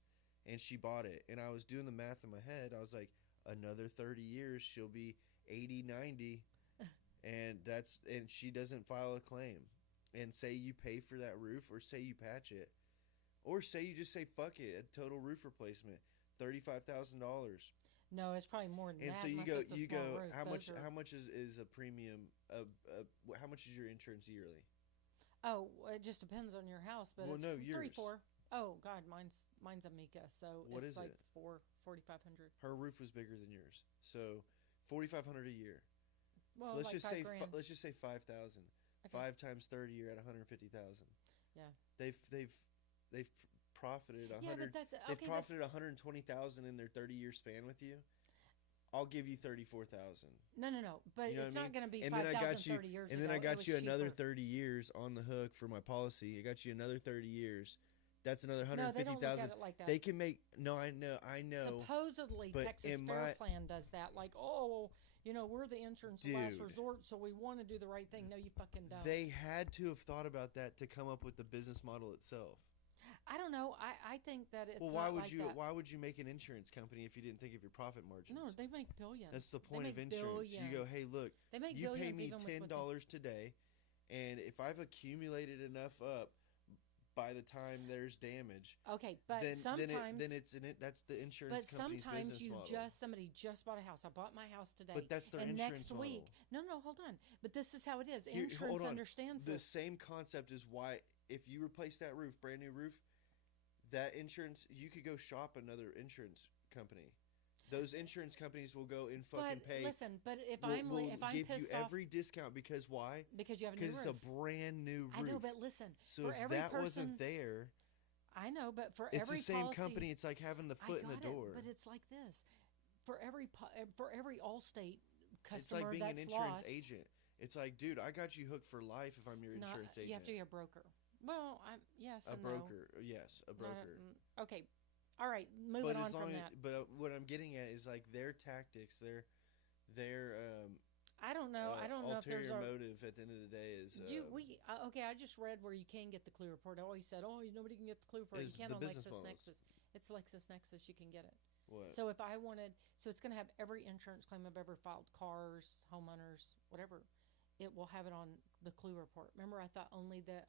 And she bought it, and I was doing the math in my head. I was like, another 30 years, she'll be 80, 90, and she doesn't file a claim. And say you pay for that roof, or say you patch it, or say you just say fuck it, a total roof replacement, $35,000. No, it's probably more than And that. so you go, Roof. how much is a premium? How much is your insurance yearly? Oh, it just depends on your house, but Well, it's no, yours. 3-4. Oh God, mine's Amica, so What it's is like it? 4,500. Her roof was bigger than yours, so $4,500 a year. Well, So let's like just say $5,000. let's just say 5,000. Okay. 5 times 30, you're at 150,000. Yeah. They've profited Yeah, but that's they've okay. profited 120,000 in their 30-year span with you. I'll give you 34,000. No. But You know it's what I not going to be And then I 5,000 got you, 30 years and ago. then I It got was you another cheaper. 30 years on the hook for my policy. I got you another 30 years. That's another No, they don't look 150,000. at it like that. They can make I know. Supposedly, but Texas in Fair my- Plan does that. Like, oh, we're the insurance of last Dude. resort, so we want to do the right thing. No, you fucking don't. They had to have thought about that to come up with the business model itself. I don't know. I think that it's Well, why not would like you that. why would you make an insurance company if you didn't think of your profit margins? No, they make billions. That's the They point of make insurance. You go, billions. hey, look, They make you pay billions me even with what $10 today, and if I've accumulated enough up by the time there's damage, Okay, but then sometimes that's the insurance but company's sometimes business you model. somebody just bought a house. I bought my house today. But that's their and insurance next week. model. No, hold on. But this is how it is. Here, Insurance hold on. understands The this. same concept is why if you replace that roof, brand new roof, that insurance, you could go shop another insurance company. Those insurance companies will go and fucking But pay. listen, but if will I'm give you pissed off every discount because why? because you have a new Because roof. it's a brand new roof. I know, but listen. So for if every that person, wasn't there, I know, but for it's every the same policy, company. It's like having the foot in the I got it, door. but it's like this. For every Allstate customer It's like being that's an insurance lost, agent. It's like, dude, I got you hooked for life if I'm your No, insurance agent. you have to be a broker. Well, yes a and broker. Yes, a no. broker. Okay, all right. Moving on from that. But what I'm getting at is like their tactics, their I don't know. I don't know if there's ulterior a motive at the end of the day is okay. I just read where you can get the Clue Report. I always said, nobody can get the Clue Report. You Is can't the on business models. LexisNexis. It's LexisNexis. You can get it. what? So if I wanted, it's going to have every insurance claim I've ever filed, cars, homeowners, whatever. It will have it on the Clue Report. Remember, I thought a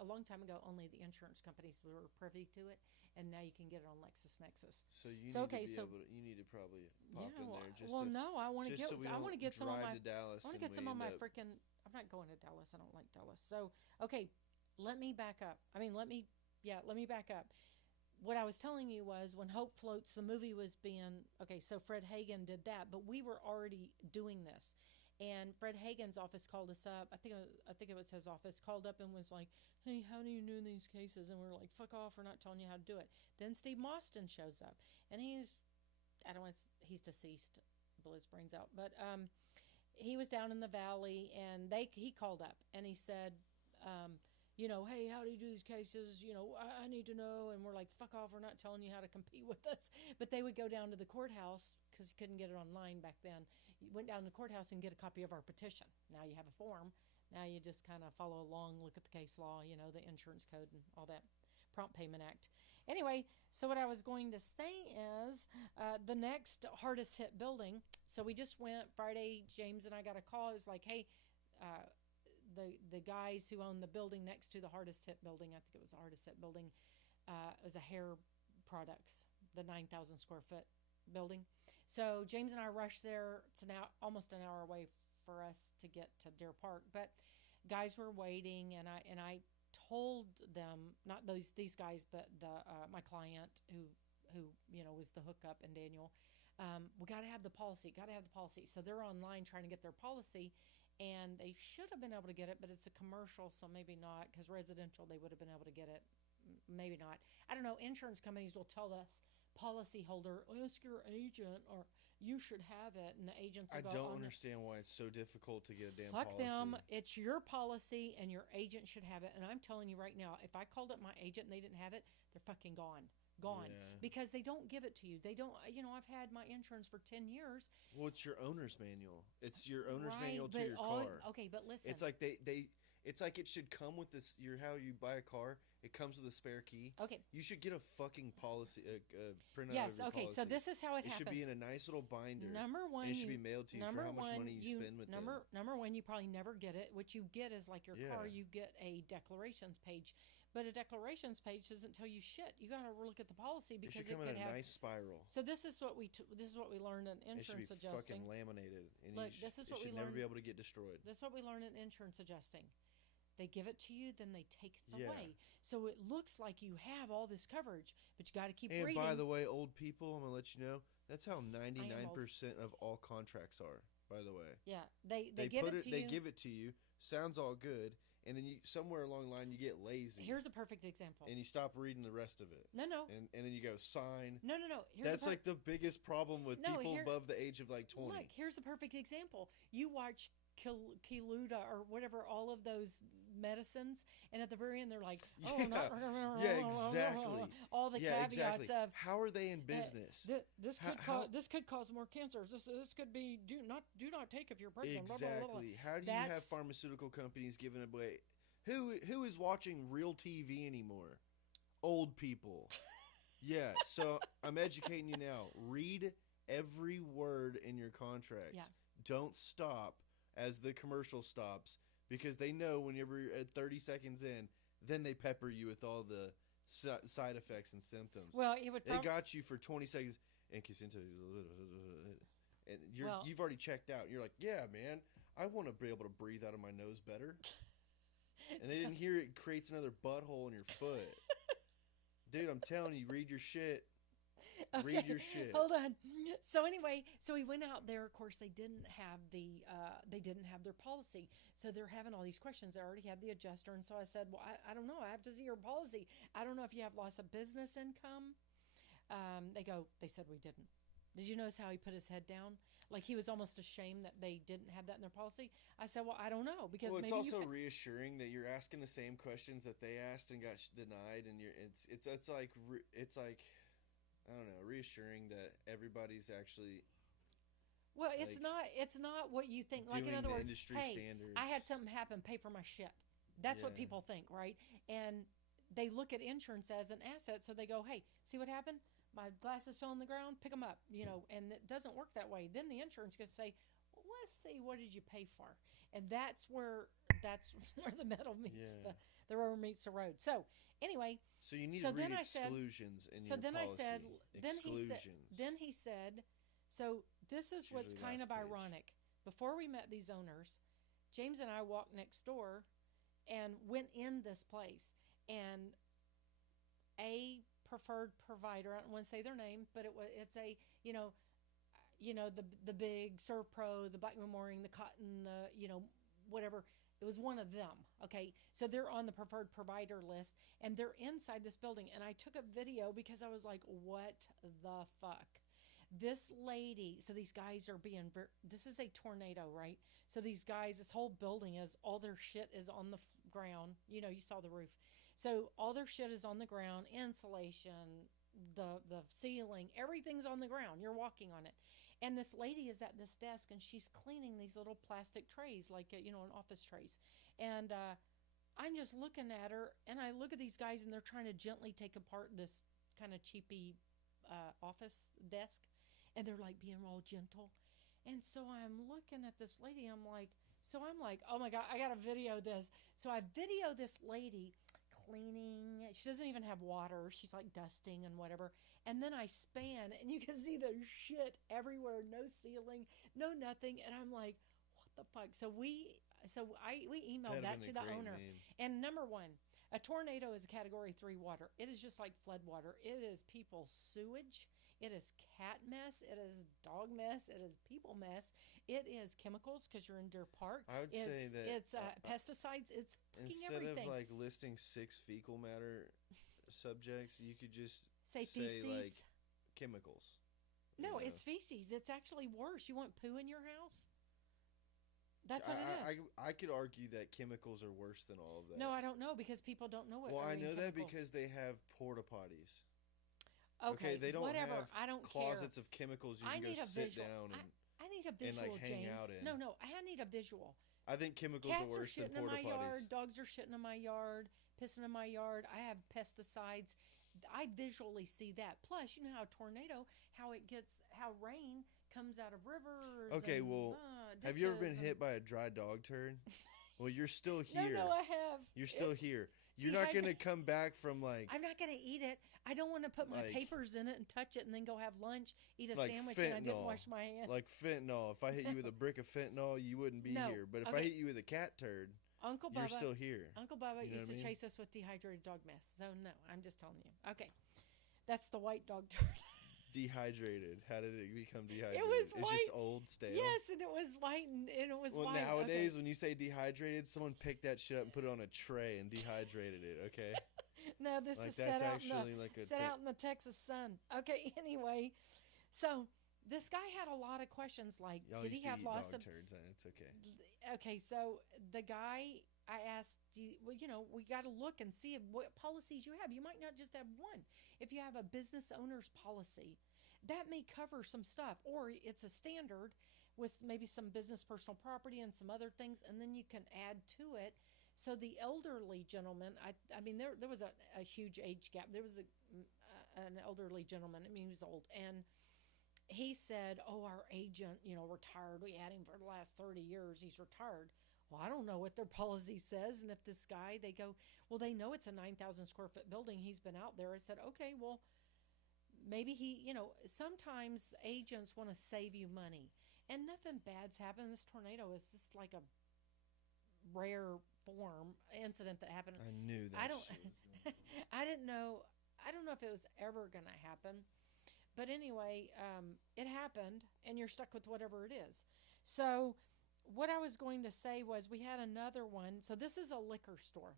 long time ago, only the insurance companies were privy to it, and now you can get it on LexisNexis. So you need to probably pop in there just no, I want to get. so we I want to get some of my. to Dallas. I want to get some of my freaking. I'm not going to Dallas. I don't like Dallas. So okay, let me back up. Let me back up. What I was telling you was when Hope Floats, the movie was being okay. So Fred Hagen did that, but we were already doing this. And Fred Hagen's office called us up. I think it was his office called up and was like, "Hey, how do you do these cases?" And we were like, "Fuck off! We're not telling you how to do it." Then Steve Mostyn shows up, and he's deceased, blew his brains out. But he was down in the valley, and he called up and he said, "Hey, how do you do these cases? I need to know." And we're like, "Fuck off! We're not telling you how to compete with us." But they would go down to the courthouse because you couldn't get it online back then. You went down to the courthouse and get a copy of our petition. Now you have a form. Now you just kind of follow along, look at the case law, the insurance code and all that, Prompt Payment Act. Anyway, so what I was going to say is the next hardest hit building. So we just went Friday. James and I got a call. It was like, hey, the guys who own the building next to the hardest hit building, I think it was the hardest hit building, it was a hair products, the 9,000 square foot building. So James and I rushed there. It's now almost an hour away for us to get to Deer Park, but guys were waiting, and I told them, not these guys, but my client who was the hookup, and Daniel. We got to have the policy, got to have the policy. So they're online trying to get their policy, and they should have been able to get it, but it's a commercial, so maybe not, because residential, they would have been able to get it. Maybe not. I don't know. Insurance companies will tell us, policyholder, ask your agent, or you should have it, and the agents will I go, don't understand why it's so difficult to get a damn fuck policy. them. It's your policy, and your agent should have it. And I'm telling you right now, if I called up my agent and they didn't have it, they're fucking gone. Yeah. Because they don't give it to you. They don't, I've had my insurance for 10 years. Well, it's your owner's manual. It's your owner's Right, manual to but your car. okay, but listen. It's like it's like it should come with this. How you buy a car, it comes with a spare key. Okay. You should get a fucking policy, printout Yes, of your okay, policy. so this is how it It happens. should be in a nice little binder. Number one, and it should be mailed to you for how much money you spend with them. Number one, you probably never get it. What you get is like your car, you get a declarations page. But a declarations page doesn't tell you shit. You got to look at the policy because it should come in a nice spiral. So this is what we learned in insurance adjusting. It should be adjusting. fucking laminated, and Look, this is what we should learned. never be able to get destroyed. This is what we learned in insurance adjusting. They give it to you, then they take it away. So it looks like you have all this coverage, but you got to keep reading. And by the way, old people, I'm gonna let you know that's how 99% of all contracts are. By the way, yeah, they give it to you. They give it to you. Sounds all good. And then somewhere along the line, you get lazy. Here's a perfect example. And you stop reading the rest of it. No. And then you go sign. No. That's like the biggest problem with people above the age of like 20. Look, here's a perfect example. You watch Keluda or whatever, all of those medicines, and at the very end they're like, oh, yeah, exactly. All the caveats of how are they in business? This could cause more cancers. This could be do not take if you're pregnant. Exactly. Blah, blah, blah. How do you have pharmaceutical companies giving away? Who is watching real TV anymore? Old people. Yeah. So I'm educating you now. Read every word in your contracts. Yeah. Don't stop as the commercial stops, because they know whenever you're at 30 seconds in, then they pepper you with all the side effects and symptoms. Well, it would. They got you for 20 seconds, and you've already checked out. You're like, yeah, man, I want to be able to breathe out of my nose better. And they didn't hear it creates another butthole in your foot. Dude, I'm telling you, read your shit. Okay, read your shit. Hold on. So anyway, so we went out there. Of course, they didn't have their policy. So they're having all these questions. I already had the adjuster, and so I said, well, I don't know. I have to see your policy. I don't know if you have loss of business income. They said we didn't. Did you notice how he put his head down? Like he was almost ashamed that they didn't have that in their policy. I said, well, I don't know, because it's also reassuring that you're asking the same questions that they asked and got denied, and it's like I don't know, reassuring that everybody's actually. Well, it's not what you think. Like, in other words, hey, standards. I had something happen, pay for my shit. That's what people think, right? And they look at insurance as an asset, so they go, hey, see what happened? My glasses fell on the ground, pick them up, and it doesn't work that way. Then the insurance gets to say, well, let's see, what did you pay for? And that's where the metal meets the rubber meets the road. So anyway, so you need to read exclusions in your policy. Then he said, so this is what's kind of ironic. Before we met these owners, James and I walked next door and went in this place, and a preferred provider, I don't want to say their name, but it's a the big Servpro, the Black Memorial, the Cotton, the whatever. It was one of them. Okay, so they're on the preferred provider list, and they're inside this building. And I took a video because I was like, what the fuck? This lady, so these guys are being, this is a tornado, right? So these guys, this whole building is, all their shit is on the ground. You saw the roof. So all their shit is on the ground, insulation, the ceiling, everything's on the ground. You're walking on it. And this lady is at this desk, and she's cleaning these little plastic trays, like, an office trays. And I'm just looking at her, and I look at these guys, and they're trying to gently take apart this kind of cheapy office desk. And they're like being all gentle. And so I'm looking at this lady. I'm like, oh my God, I got to video this. So I video this lady cleaning. She doesn't even have water. She's like dusting and whatever. And then I span, and you can see the shit everywhere. No ceiling, no nothing. And I'm like, what the fuck? So we emailed that to the owner. And number one, a tornado is a Category 3 water. It is just like flood water. It is people's sewage. It is cat mess. It is dog mess. It is people mess. It is chemicals because you're in Deer Park. I would say that it's pesticides. It's fucking instead everything. of like listing 6 fecal matter subjects, you could just say feces. like chemicals. No, it's feces. It's actually worse. You want poo in your house? That's what it is. I could argue that chemicals are worse than all of that. No, I don't know because people don't know what. Well, I know chemicals. that because they have porta potties. Okay, they don't whatever. have I don't closets care. of chemicals you I can need go a sit visual. down and I need a visual, like hang James. out in. No, I need a visual. I think chemicals Cats are worse than shitting in porta my yard. potties. Dogs are shitting in my yard. Pissing in my yard. I have pesticides. I visually see that. Plus, you know how a tornado, how rain comes out of rivers. Okay, and, well, have you ever been hit by a dry dog turd? Well, you're still here. No, I have. You're still here. You're not going to come back from like... I'm not going to eat it. I don't want to put my like, papers in it and touch it and then go have lunch, eat a like sandwich, fentanyl, and I didn't wash my hands. Like fentanyl. If I hit you with a brick of fentanyl, you wouldn't be here. But if I hit you with a cat turd, Uncle Bubba, you're still here. Uncle Bubba you know used to chase us with dehydrated dog mess. So, no, I'm just telling you. Okay. That's the white dog turd. Dehydrated. How did it become dehydrated? It was it's white. Just old, stale. Yes, and it was white, and it was well, white. Nowadays, when you say dehydrated, someone picked that shit up and put it on a tray and dehydrated it. Okay. No, this like is set out out in the Texas sun. Okay. Anyway, so this guy had a lot of questions. Like, Y'all did he have lots of turds? And it's okay. Okay, so the guy, I asked, well, we got to look and see what policies you have. You might not just have one. If you have a business owner's policy, that may cover some stuff, or it's a standard with maybe some business personal property and some other things, and then you can add to it. So the elderly gentleman, I mean, there was a huge age gap. There was an elderly gentleman. I mean, he was old, and he said, "Oh, our agent, retired. We had him for the last 30 years. He's retired." Well, I don't know what their policy says. And if this guy, they go, well, they know it's a 9,000 square foot building. He's been out there. I said, okay, well, maybe sometimes agents want to save you money. And nothing bad's happened. This tornado is just like a rare form incident that happened. I knew that. I don't know. I don't know if it was ever going to happen. But anyway, it happened, and you're stuck with whatever it is. So what I was going to say was we had another one. So this is a liquor store,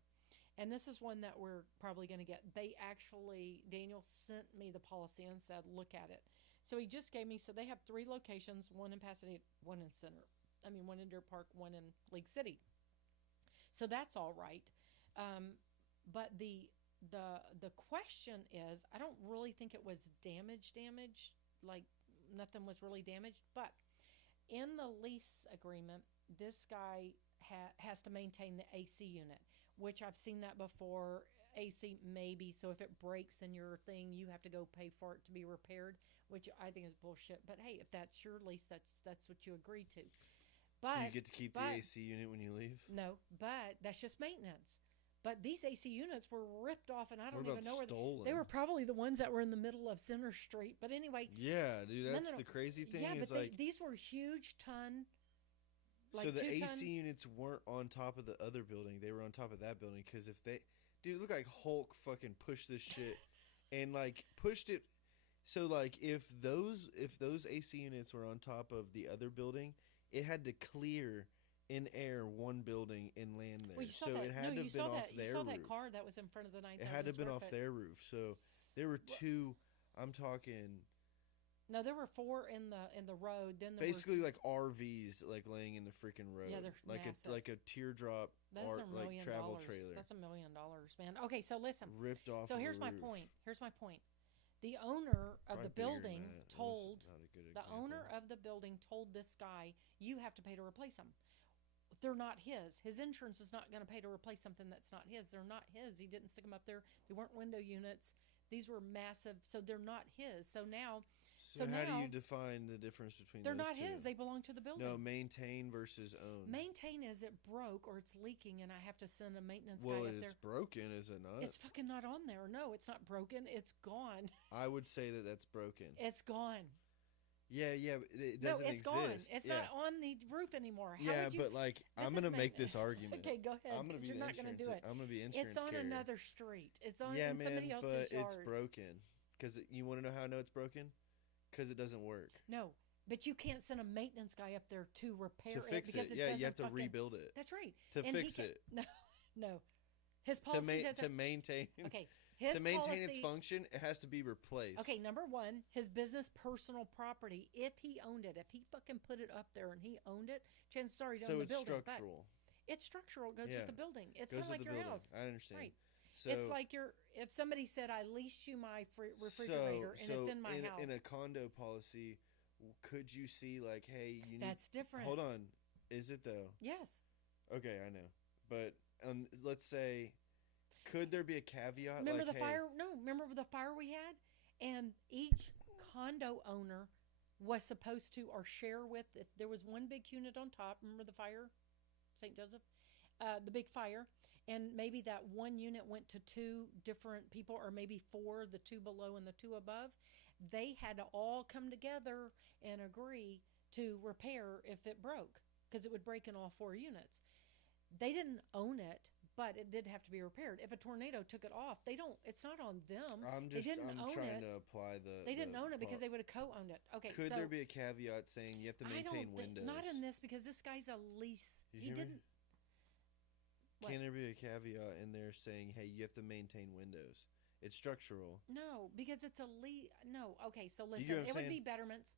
and this is one that we're probably going to get. Daniel sent me the policy and said, look at it. So he just gave me, so they have 3 locations, one in Pasadena, one in one in Deer Park, one in League City. So that's all right. But the question is, I don't really think it was damage, like nothing was really damaged, but in the lease agreement, this guy has to maintain the AC unit, which I've seen that before. AC maybe, so if it breaks in your thing, you have to go pay for it to be repaired, which I think is bullshit. But hey, if that's your lease, that's what you agree to. But do you get to keep the AC unit when you leave? No, but that's just maintenance. But these AC units were ripped off, and I don't even know where they were. Probably the ones that were in the middle of Center Street. But anyway, yeah, dude, that's the crazy thing. Yeah, is but like these were huge ton. Like so the AC units weren't on top of the other building; they were on top of that building. Because if they, dude, it looked like Hulk fucking pushed this shit and like pushed it. So like if those AC units were on top of the other building, it had to clear in air one building and land there. So it had to have been off their roof. You saw that car that was in front of the 9,000 It had to have been off their roof. So there were 2. I'm talking. No, there were 4 in the road. Then there basically like RVs like laying in the freaking road. Yeah, they're massive. like a teardrop like travel trailer. That's $1 million, man. Okay, so listen. Ripped off. So here's my point. The owner of the building told this guy, you have to pay to replace them. They're not his. His insurance is not going to pay to replace something that's not his. They're not his. He didn't stick them up there. They weren't window units. These were massive, so they're not his. So now, how do you define the difference between they're those not two? his. They belong to the building. No, maintain versus own. Maintain is it broke or it's leaking, and I have to send a maintenance guy up there. Well, it's broken, is it not? It's fucking not on there. No, it's not broken. It's gone. I would say that that's broken. It's gone. Yeah, but it doesn't exist. Gone. It's not on the roof anymore. But like, I'm going to make this argument. Okay, go ahead. I'm going to be You're not going to do it. I'm going to be insurance It's on carrier. Another street. It's on in somebody else's but yard. It's broken. Because you want to know how I know it's broken? because it doesn't work. No, but you can't send a maintenance guy up there to repair To fix because it. it Yeah, doesn't you have to fucking, rebuild it. That's right. To And fix it. No, no. His policy doesn't. To maintain. Okay. His to maintain policy, its function, it has to be replaced. Okay, number one, his business personal property, if he owned it, if he fucking put it up there and he owned it, chances are he owned the building. So it's structural. It's structural. It goes with the building. It's kind of like your building. house. I understand. Right. So, it's like if somebody said, I leased you my refrigerator and it's in my house. In a condo policy, could you see like, hey, you need... That's different. Hold on. Is it though? Yes. Okay, I know. But let's say, could there be a caveat? Remember like, the fire? No, remember the fire we had? And each condo owner was supposed to, or share with, if there was one big unit on top, remember the fire? St. Joseph? The big fire. And maybe that one unit went to two different people, or maybe four, the two below and the two above. They had to all come together and agree to repair if it broke, because it would break in all four units. They didn't own it, but it did have to be repaired. If a tornado took it off, it's not on them. I'm trying to apply They didn't own it because they would have co-owned it. Okay. Could there be a caveat saying you have to maintain windows? Not in this, because this guy's a lease. He didn't. Can there be a caveat in there saying, hey, you have to maintain windows? It's structural. No, because it's a lease. No. Okay. So listen, it would be betterments.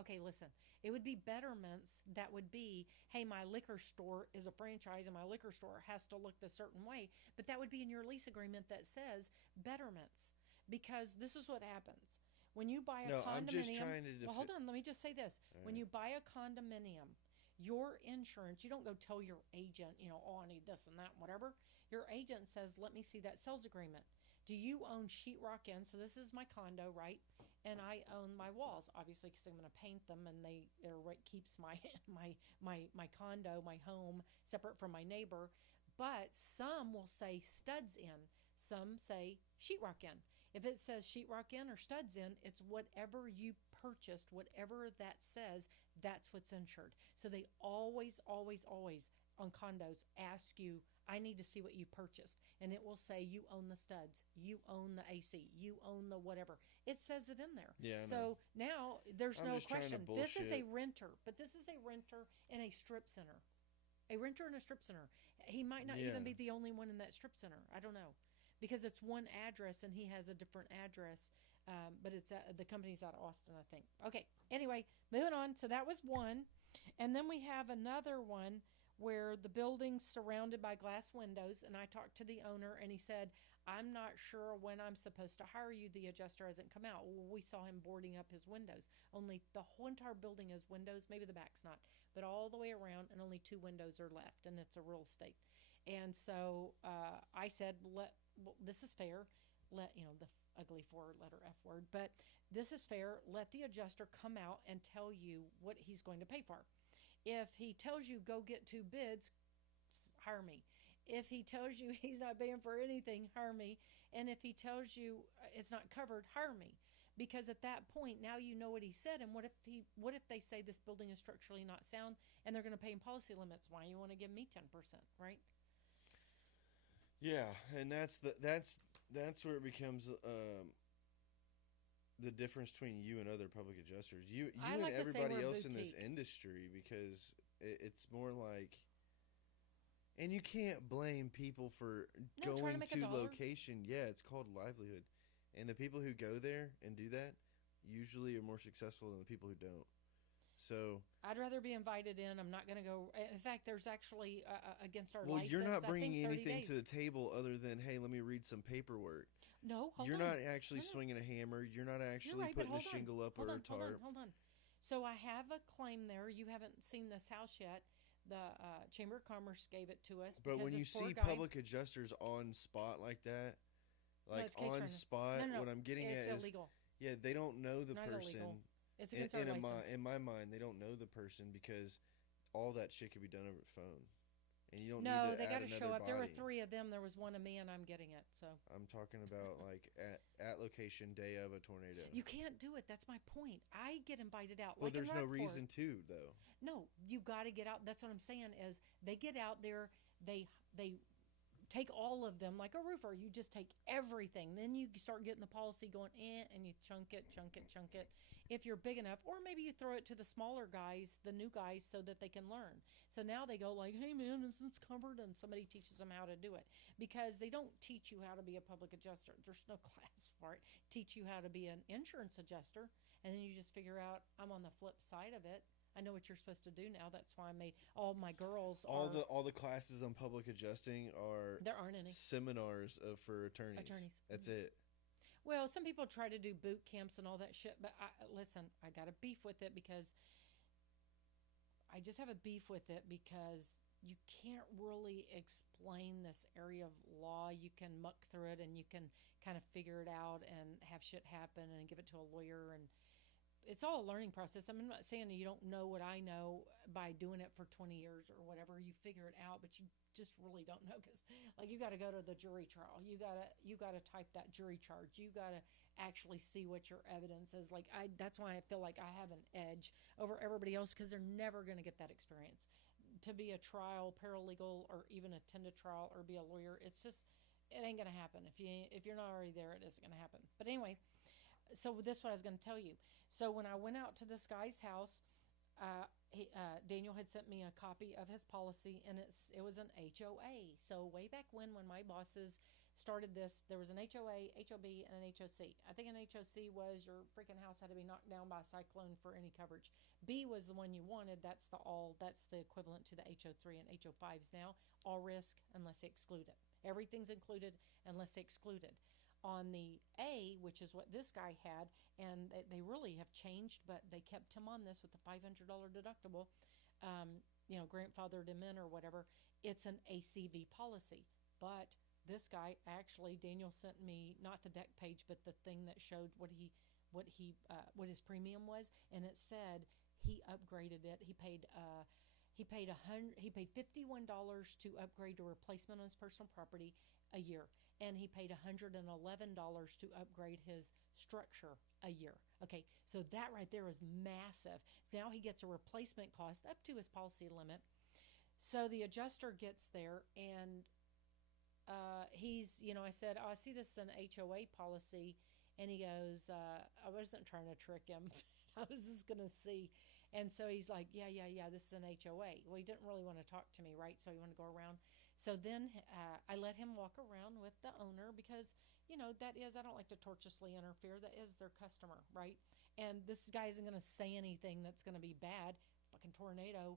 Okay, listen. It would be betterments that would be, hey, my liquor store is a franchise and my liquor store has to look a certain way. But that would be in your lease agreement that says betterments. Because this is what happens. When you buy a condominium. I'm just trying to well, hold on. Let me just say this. All when you buy a condominium, your insurance, you don't go tell your agent, oh, I need this and that, whatever. Your agent says, let me see that sales agreement. Do you own sheetrock in? So this is my condo, right? And I own my walls, obviously, because I'm going to paint them, and it keeps my my condo, my home, separate from my neighbor. But some will say studs in. Some say sheetrock in. If it says sheetrock in or studs in, it's whatever you purchased, whatever that says, that's what's insured. So they always, always, always on condos ask you, I need to see what you purchased. And it will say you own the studs, you own the AC, you own the whatever. It says it in there. Yeah. So now there's no question. This is a bullshit. renter, but this is a renter in a strip center. A renter in a strip center. He might not even be the only one in that strip center. I don't know. Because it's one address and he has a different address. But it's the company's out of Austin, I think. Okay. Anyway, moving on. So that was one. And then we have another one where the building's surrounded by glass windows. And I talked to the owner and he said, I'm not sure when I'm supposed to hire you. The adjuster hasn't come out. Well, we saw him boarding up his windows. Only the whole entire building is windows. Maybe the back's not. But all the way around, and only 2 windows are left. And it's a real estate. And so I said, well, this is fair. Let the ugly 4-letter F word, but this is fair. Let the adjuster come out and tell you what he's going to pay for. If he tells you go get 2 bids, hire me. If he tells you he's not paying for anything, hire me. And if he tells you it's not covered, hire me. Because at that point, now you know what he said. And what if they say this building is structurally not sound and they're going to pay him policy limits? Why you want to give me 10%, right? Yeah, and that's where it becomes the difference between you and other public adjusters. You and everybody else in this industry, because it's more like, and you can't blame people for going to location. Yeah, it's called livelihood. And the people who go there and do that usually are more successful than the people who don't. So I'd rather be invited in. I'm not going to go. In fact, there's actually against our license. Well, you're not bringing anything days. to the table other than, hey, let me read some paperwork. No, hold You're on. not actually swinging a hammer. You're not actually putting a shingle up or a tarp. Hold on. So I have a claim there. You haven't seen this house yet. The Chamber of Commerce gave it to us. But when you see public adjusters on spot like that, like on spot, what I'm getting at is, illegal. Yeah, they don't know the person. Illegal. It's against our license. In my mind, they don't know the person because all that shit could be done over the phone. And you don't need to they got to show up. body. There were 3 of them. There was one of me, and I'm getting it. So I'm talking about like at location day of a tornado. You can't do it. That's my point. I get invited out. Well, like there's no reason to though. No, you got to get out. That's what I'm saying. Is they get out there. They take all of them like a roofer. You just take everything. Then you start getting the policy going, and you chunk it, chunk it, chunk it. If you're big enough, or maybe you throw it to the smaller guys, the new guys, so that they can learn. So now they go like, hey man, is this covered? And somebody teaches them how to do it, because they don't teach you how to be a public adjuster. There's no class for it. Teach you how to be an insurance adjuster, and then you just figure out, I'm on the flip side of it. I know what you're supposed to do now. That's why I made all my girls all the classes on public adjusting are there aren't any seminars for attorneys. That's it. Well, some people try to do boot camps and all that shit, but listen, I got a beef with it because I just have a beef with it because you can't really explain this area of law. You can muck through it and you can kind of figure it out and have shit happen and give it to a lawyer, and it's all a learning process. I'm not saying you don't know what I know by doing it for 20 years or whatever. You figure it out, but you just really don't know, because like you got to go to the jury trial. You got to type that jury charge. You got to actually see what your evidence is. Like that's why I feel like I have an edge over everybody else, because they're never going to get that experience to be a trial paralegal or even attend a trial or be a lawyer. It's just, it ain't going to happen. If you're not already there, it isn't going to happen. But anyway, so this is what I was going to tell you. So when I went out to this guy's house, Daniel had sent me a copy of his policy, and it was an HOA. So way back when my bosses started this, there was an HOA, HOB, and an HOC. I think an HOC was your freaking house had to be knocked down by a cyclone for any coverage. B was the one you wanted. That's the equivalent to the HO3 and HO5s now. All risk unless they exclude it. Everything's included unless they exclude it. On the A, which is what this guy had, and they really have changed, but they kept him on this with the $500 deductible, grandfathered him in or whatever. It's an ACV policy. But this guy, actually, Daniel sent me not the deck page, but the thing that showed what his premium was, and it said he upgraded it. He paid $51 to upgrade to replacement on his personal property a year, and he paid $111 to upgrade his structure a year. Okay, so that right there is massive. Now he gets a replacement cost up to his policy limit. So the adjuster gets there, and I said, I see this is an HOA policy, and he goes, I wasn't trying to trick him. I was just going to see. And so he's like, yeah, this is an HOA. Well, he didn't really want to talk to me, right? So he wanted to go around. So then I let him walk around with the owner, because, I don't like to tortiously interfere. That is their customer, right? And this guy isn't going to say anything that's going to be bad. Fucking tornado,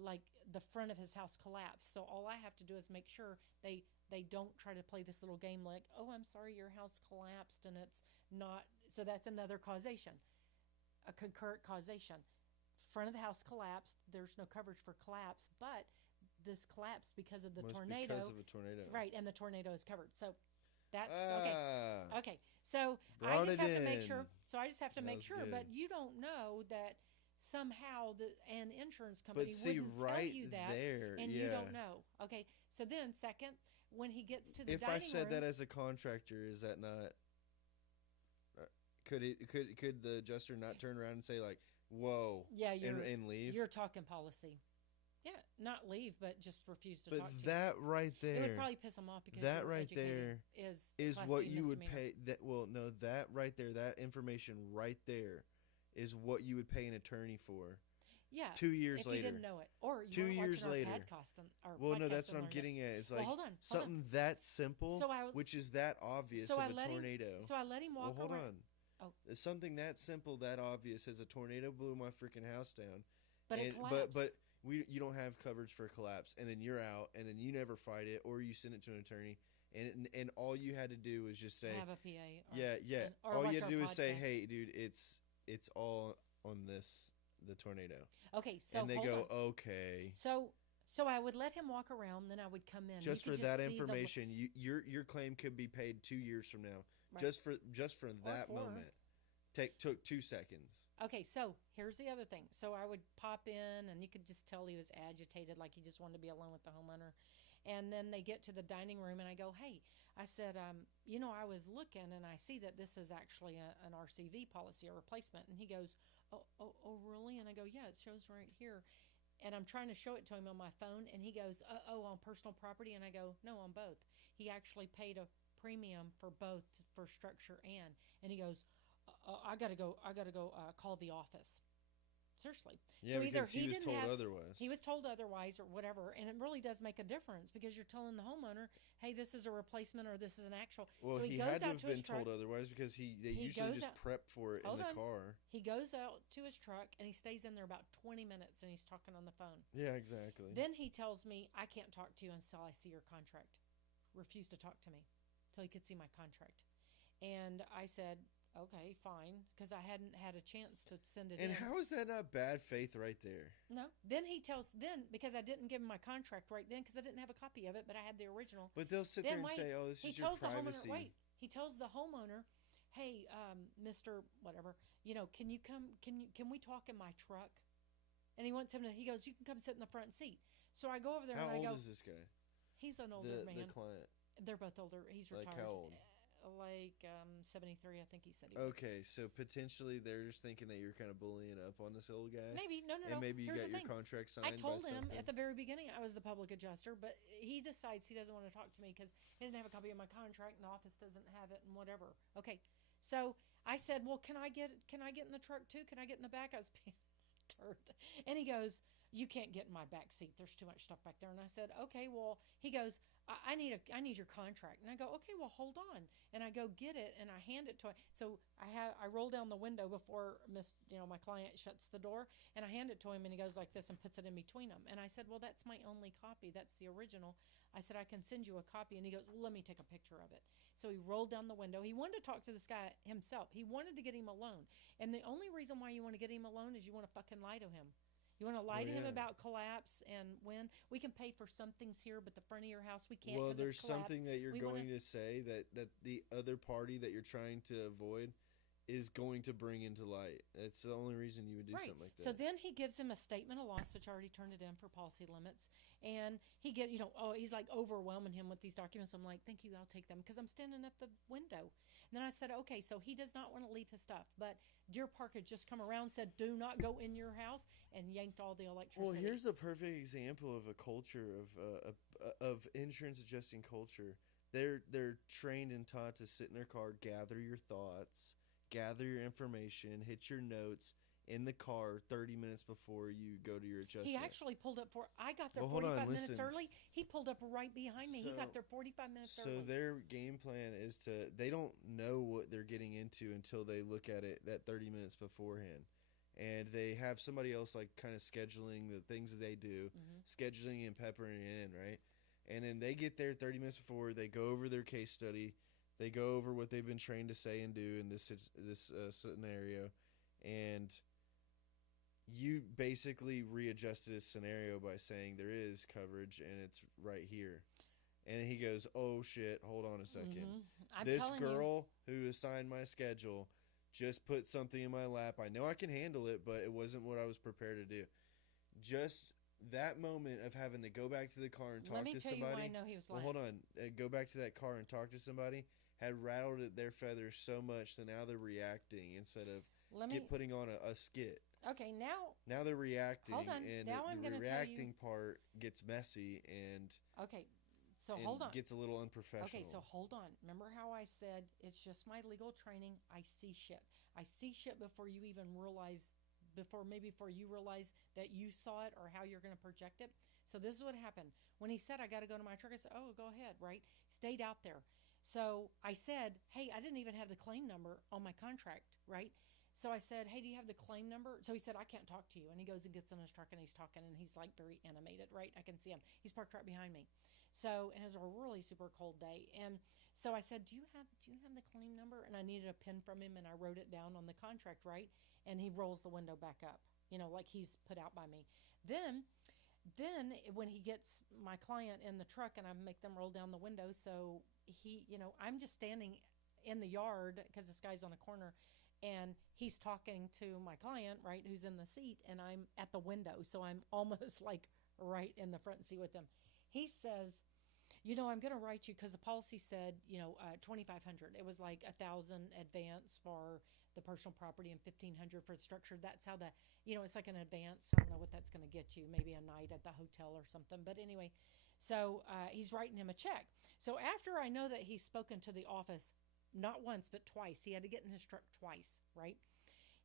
like the front of his house collapsed. So all I have to do is make sure they don't try to play this little game like, oh, I'm sorry, your house collapsed, and it's not. So that's another causation, a concurrent causation. Front of the house collapsed. There's no coverage for collapse, but this collapsed because of the tornado. Because of a tornado. Right, and the tornado is covered. So that's okay. Okay. So I just have to make sure. Good. But you don't know that somehow an insurance company wouldn't tell you that, and you don't know. Okay. So then, second, when he gets to the dining room, if I said that as a contractor, is that not? Could the adjuster not turn around and say like, "Whoa," and leave? You're talking policy. Yeah, not leave, but just refuse to talk to you. But that right there, it would probably piss him off, because that right there is what you would pay. That right there, that information right there, is what you would pay an attorney for. Yeah, 2 years later, if you didn't know it, or you 2 years watching later. No, that's what I'm getting at. It's like hold on. something that simple, which is that obvious of a tornado. So I let him walk hold around. on. It's something that simple, that obvious as a tornado blew my freaking house down. But it collapsed. But you don't have coverage for a collapse, and then you're out, and then you never fight it, or you send it to an attorney, and all you had to do was just say, have a PA. Or all you had to do podcast. is say, hey, dude, it's all on the tornado. Okay, so and they go, okay. So I would let him walk around, then I would come in. Just for that information, your claim could be paid 2 years from now. Right. Just for that moment. Took 2 seconds. Okay, so here's the other thing. So I would pop in, and you could just tell he was agitated, like he just wanted to be alone with the homeowner. And then they get to the dining room, and I go, hey, I said, I was looking, and I see that this is actually an RCV policy, a replacement. And he goes, oh, really? And I go, yeah, it shows right here. and I'm trying to show it to him on my phone, and he goes, "Oh, on personal property," and I go, "No, on both." He actually paid a premium for both, for structure and he goes, "I gotta go. I gotta go call the office." Seriously. Yeah, So either because he was didn't told have, otherwise. he was told otherwise or whatever, and it really does make a difference because you're telling the homeowner, "Hey, this is a replacement or this is an actual." Well, So he he goes had to out have to his been truck. told otherwise because they He usually goes just out. prep for it in Hold the on. car. He goes out to his truck and he stays in there about 20 minutes and he's talking on the phone. Yeah, exactly. Then he tells me, "I can't talk to you until I see your contract." Refused to talk to me till he could see my contract. And I said, "Okay, fine," because I hadn't had a chance to send it And in. how is that not bad faith right there? No. Then he tells, then, because I didn't give him my contract right then because I didn't have a copy of it, but I had the original. But they'll sit Then there and wait, say, "Oh, this he is your tells the privacy." homeowner, wait, he tells the homeowner, "Hey, Mr. Whatever, can you come, can we talk in my truck?" And he wants him to, he goes, "You can come sit in the front seat." So I go over there How and I old go, is this guy? he's an older man. The client. They're both older. He's Like retired. how old? 73, I think he said he was. Okay, so potentially they're just thinking that you're kind of bullying up on this old guy. Maybe. No. And maybe you Here's got the your thing. contract signed I told by him something. at the very beginning I was the public adjuster, but he decides he doesn't want to talk to me because he didn't have a copy of my contract and the office doesn't have it and whatever. Okay, so I said, "Well, can I get in the truck too? Can I get in the back?" I was being turned, and he goes, "You can't get in my back seat. There's too much stuff back there." And I said, "Okay, well," he goes, I need your contract." And I go, "Okay, well, hold on." And I go get it and I hand it to him. So I roll down the window before my client shuts the door, and I hand it to him and he goes like this and puts it in between them. And I said, "Well, that's my only copy. That's the original." I said, "I can send you a copy." And he goes, "Well, let me take a picture of it." So he rolled down the window. He wanted to talk to this guy himself. He wanted to get him alone. And the only reason why you want to get him alone is you want to fucking lie to him. You want to lie to him about collapse and when we can pay for some things here, but the front of your house we can't. Well, 'cause there's it's collapsed. something that you're We going wanna- to say that the other party that you're trying to avoid is going to bring into light. It's the only reason you would do Right. something like that. So then he gives him a statement of loss, which I already turned it in for policy limits. And he he's like overwhelming him with these documents. I'm like, "Thank you, I'll take them," because I'm standing at the window. And then I said, "Okay, so he does not want to leave his stuff, but Deer Park had just come around, said, 'Do not go in your house,' and yanked all the electricity." Well, here's a perfect example of a culture of insurance adjusting culture. They're trained and taught to sit in their car, gather your thoughts, gather your information, hit your notes in the car 30 minutes before you go to your adjustment. He actually pulled up I got there Well, hold on, 45 minutes listen. early. He pulled up right behind me. He got there 45 minutes So early. their game plan is they don't know what they're getting into until they look at it that 30 minutes beforehand. And they have somebody else like kind of scheduling the things that they do, scheduling and peppering it in, right? And then they get there 30 minutes before, they go over their case study, they go over what they've been trained to say and do in this scenario, and you basically readjusted his scenario by saying there is coverage and it's right here. And he goes, "Oh shit, hold on a second. I'm This telling you. girl who assigned my schedule just put something in my lap. I know I can handle it, but it wasn't what I was prepared to do." Just that moment of having to go back to the car and talk Let me to tell somebody. you why I know he was lying. Well, hold on. Go back to that car and talk to somebody had rattled their feathers so much that now they're reacting instead of putting on a skit. Okay, Now they're reacting, Hold on. and Now I'm the gonna tell you- reacting part gets messy and, okay. So hold on. gets a little unprofessional. Okay, so hold on. Remember how I said it's just my legal training? I see shit. I see shit before you even realize, before you realize that you saw it or how you're going to project it. So this is what happened. When he said, "I got to go to my truck," I said, "Oh, go ahead," right? Stayed out there. So I said, "Hey, I didn't even have the claim number on my contract," right? So I said, "Hey, do you have the claim number?" So he said, "I can't talk to you." And he goes and gets in his truck and he's talking and he's like very animated, right? I can see him. He's parked right behind me. So, and it was a really super cold day. And so I said, do you have the claim number? And I needed a pen from him and I wrote it down on the contract, right? And he rolls the window back up, like he's put out by me. Then when he gets my client in the truck and I make them roll down the window, so I'm just standing in the yard because this guy's on a corner and he's talking to my client, right, who's in the seat, and I'm at the window, so I'm almost like right in the front seat with him. He says, "I'm going to write you," because the policy said, $2,500. It was like $1,000 advance for the personal property and 1,500 for the structure. That's how it's like an advance. I don't know what that's going to get you. Maybe a night at the hotel or something. But anyway, so he's writing him a check. So after I know that he's spoken to the office, not once but twice, he had to get in his truck twice, right?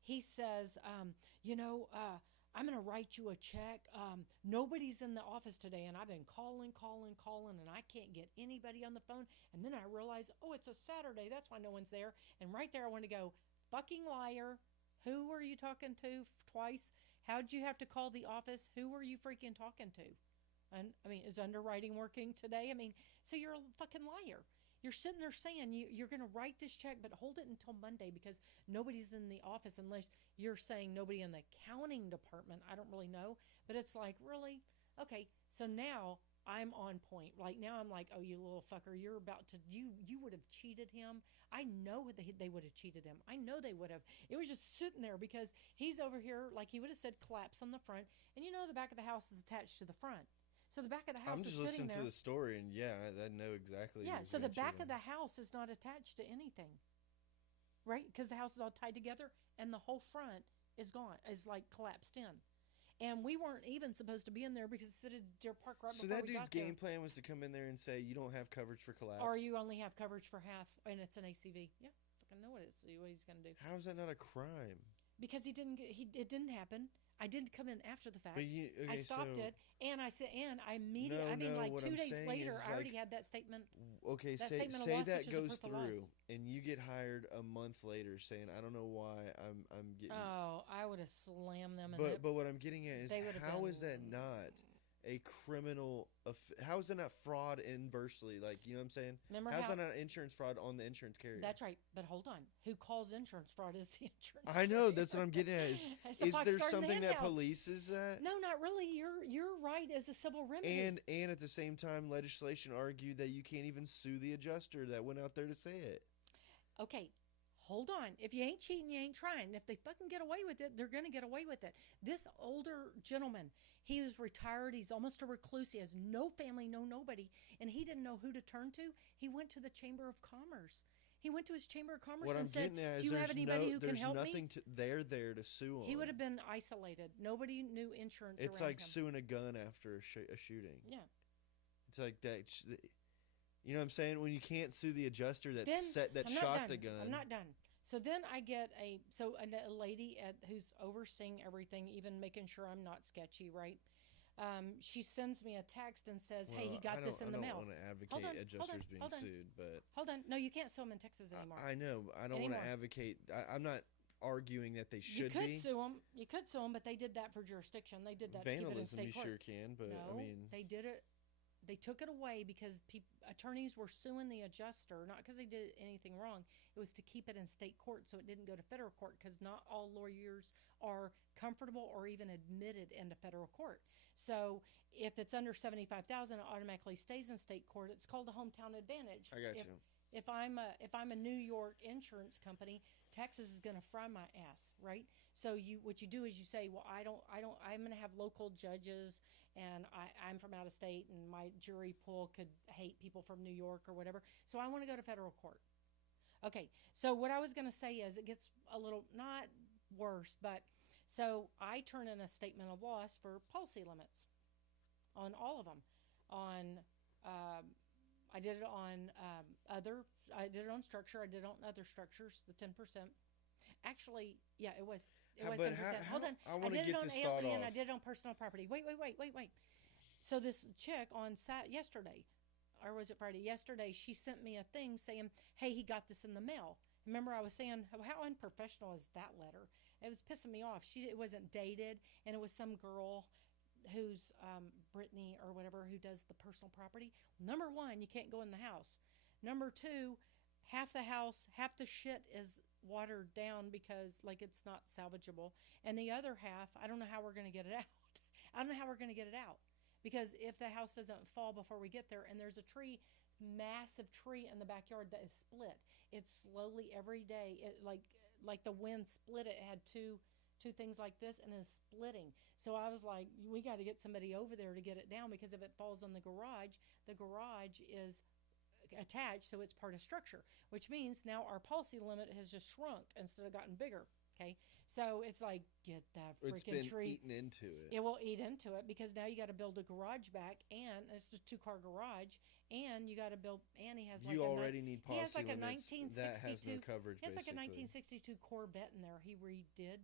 He says, I'm going to write you a check. Nobody's in the office today, and I've been calling, and I can't get anybody on the phone. And then I realize, oh, it's a Saturday. That's why no one's there. And right there, I want to go, fucking liar. Who were you talking to twice? How'd you have to call the office? Who were you freaking talking to? And I mean, is underwriting working today? I mean, so you're a fucking liar. You're sitting there saying you're going to write this check, but hold it until Monday because nobody's in the office unless you're saying nobody in the accounting department. I don't really know. But it's like, really? Okay, so now I'm on point. Like now I'm like, oh, you little fucker, you're about to, you would have cheated him. I know they would have cheated him. I know they would have. It was just sitting there because he's over here, like he would have said, collapse on the front. And the back of the house is attached to the front. So the back of the house I'm is just sitting listening there. to the story, and I know exactly. Yeah, so the back of the house is not attached to anything, right? Because the house is all tied together, and the whole front is gone, is like collapsed in. And we weren't even supposed to be in there because it said Deer Park right before we got there. So that dude's game plan was to come in there and say, you don't have coverage for collapse. Or you only have coverage for half, and it's an ACV. Yeah, fucking know what he's going to do. How is that not a crime? Because it didn't happen. I didn't come in after the fact. I stopped it, and I said, and I immediately, like 2 days later, I already had that statement. Okay, say that goes through, and you get hired a month later, saying, I don't know why I'm getting. Oh, I would have slammed them. But what I'm getting at is, how is that not a criminal? How is that not fraud inversely? Like, you know what I'm saying? How's that not insurance fraud on the insurance carrier? That's right. But hold on. Who calls insurance fraud is the insurance I know. That's what I'm getting at. Is there something that polices that? No, not really. You're right as a civil remedy. And at the same time, legislation argued that you can't even sue the adjuster that went out there to say it. Okay. Hold on. If you ain't cheating, you ain't trying. If they fucking get away with it, they're going to get away with it. This older gentleman, he was retired. He's almost a recluse. He has no family, no nobody. And he didn't know who to turn to. He went to the Chamber of Commerce. He went to his Chamber of Commerce and said, do you have anybody who can help me? There's nothing there to sue on. He would have been isolated. Nobody knew insurance It's around like him. Suing a gun after a shooting. Yeah. It's like that. You know what I'm saying? When you can't sue the adjuster that shot the gun. I'm not done. So then I get a lady who's overseeing everything, even making sure I'm not sketchy, right? She sends me a text and says, hey, he got this in the mail. I don't want to advocate adjusters being sued, but... Hold on. No, you can't sue them in Texas anymore. I know. I don't want to advocate... I'm not arguing that they should be. You could sue them, but they did that for jurisdiction. They did that Vandalism, to keep it in state court. You sure can, but no, I mean... they did it. They took it away because attorneys were suing the adjuster, not because they did anything wrong. It was to keep it in state court so it didn't go to federal court because not all lawyers are comfortable or even admitted into federal court. So if it's under $75,000, it automatically stays in state court. It's called the hometown advantage. I got you. If I'm a New York insurance company, Texas is going to fry my ass, right? So what you do is you say, well, I'm going to have local judges, and I'm from out of state, and my jury pool could hate people from New York or whatever. So I want to go to federal court. Okay, so what I was going to say is it gets a little, not worse, but so I turn in a statement of loss for policy limits on all of them. I did it on I did it on structure. I did it on other structures, the 10%. Actually, yeah, it was 10%. Hold on. I want to get this thought off. I did it on personal property. Wait. So this chick on yesterday, or was it Friday? Yesterday, she sent me a thing saying, hey, he got this in the mail. Remember I was saying, how unprofessional is that letter? It was pissing me off. It wasn't dated, and it was some girl who's Brittany or whatever who does the personal property. Number one, you can't go in the house. Number two, half the shit is watered down because like it's not salvageable. And the other half, I don't know how we're going to get it out. I don't know how we're going to get it out. Because if the house doesn't fall before we get there and there's a massive tree in the backyard that is split. It's slowly every day, like the wind split it. It had two things like this and is splitting. So I was like, we got to get somebody over there to get it down because if it falls on the garage is attached, so it's part of structure, which means now our policy limit has just shrunk instead of gotten bigger. Okay, so it's like, get that It's freaking been tree. eaten into it. It will eat into it because now you got to build a garage back, and it's a 2-car garage, and you got to build. And he has like You already need he has policy like a limits that has no 1962. coverage. He has like a Basically, 1962 Corvette in there. He redid,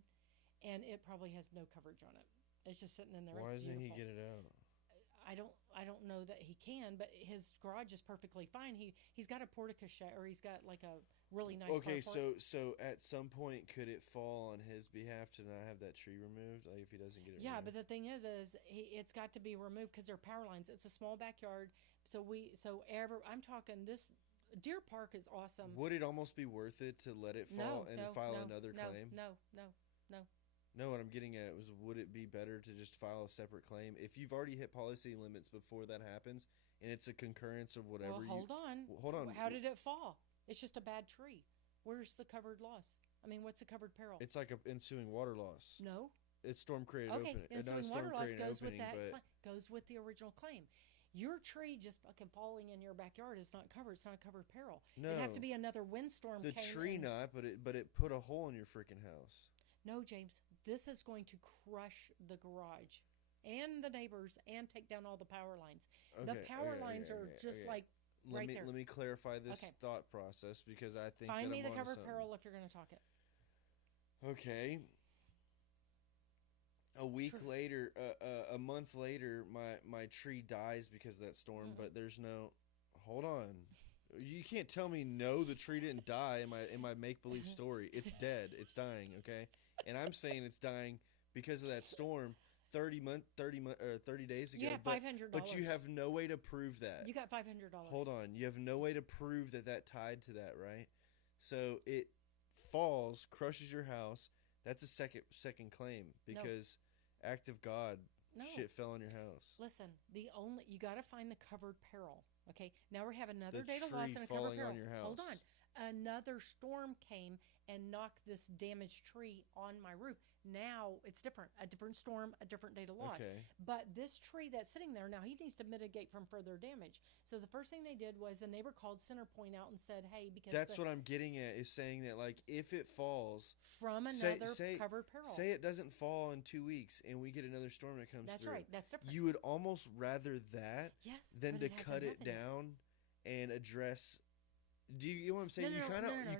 and it probably has no coverage on it. It's just sitting in there. why It's doesn't he beautiful. get it out? I don't know that he can, but his garage is perfectly fine. He's got a portico or he's got like a really nice. Okay, carport. so at some point, could it fall on his behalf to not have that tree removed? Like if he doesn't get it. Yeah, removed? but the thing is it's got to be removed because they're power lines. It's a small backyard, I'm talking this. Deer Park is awesome. Would it almost be worth it to let it fall and file another no, claim? No. No, what I'm getting at was, would it be better to just file a separate claim if you've already hit policy limits before that happens, and it's a concurrence of whatever? Well, hold on. Hold on. How did it fall? It's just a bad tree. Where's the covered loss? I mean, what's the covered peril? It's like a ensuing water loss. No. It's storm created opening. Ensuing Not a storm water loss created goes opening, with that. but Goes with the original claim. Your tree just fucking falling in your backyard is not covered. It's not a covered peril. no, It'd have to be another windstorm. the tree not, but it put a hole in your freaking house. No, James. This is going to crush the garage and the neighbors and take down all the power lines. The power lines are just like right there. Let me clarify this thought process because I think find that me I'm the covered onto peril if you're going to talk it. Okay. A week later, a month later, my tree dies because of that storm. But there's no. Hold on. You can't tell me no. The tree didn't die in my make believe story. It's dead. It's dying. Okay, and I'm saying it's dying because of that storm. 30 days ago. You have $500. But you have no way to prove that. You got $500. Hold on. You have no way to prove that tied to that, right? So it falls, crushes your house. That's a second claim because act of God, shit fell on your house. Listen, you got to find the covered peril. Okay, now we have another The date of loss tree and a covered falling peril. on your house. Hold on, another storm came and knocked this damaged tree on my roof. Now it's different. A different storm, a different date of loss. Okay. But this tree that's sitting there now, he needs to mitigate from further damage. So the first thing they did was a neighbor called Centerpoint out and said, "Hey, because that's what I'm getting at is saying that like if it falls from another covered peril, say it doesn't fall in 2 weeks and we get another storm that comes that's through. right. That's different. You would almost rather that than to cut it down and address. Do you get what I'm saying? You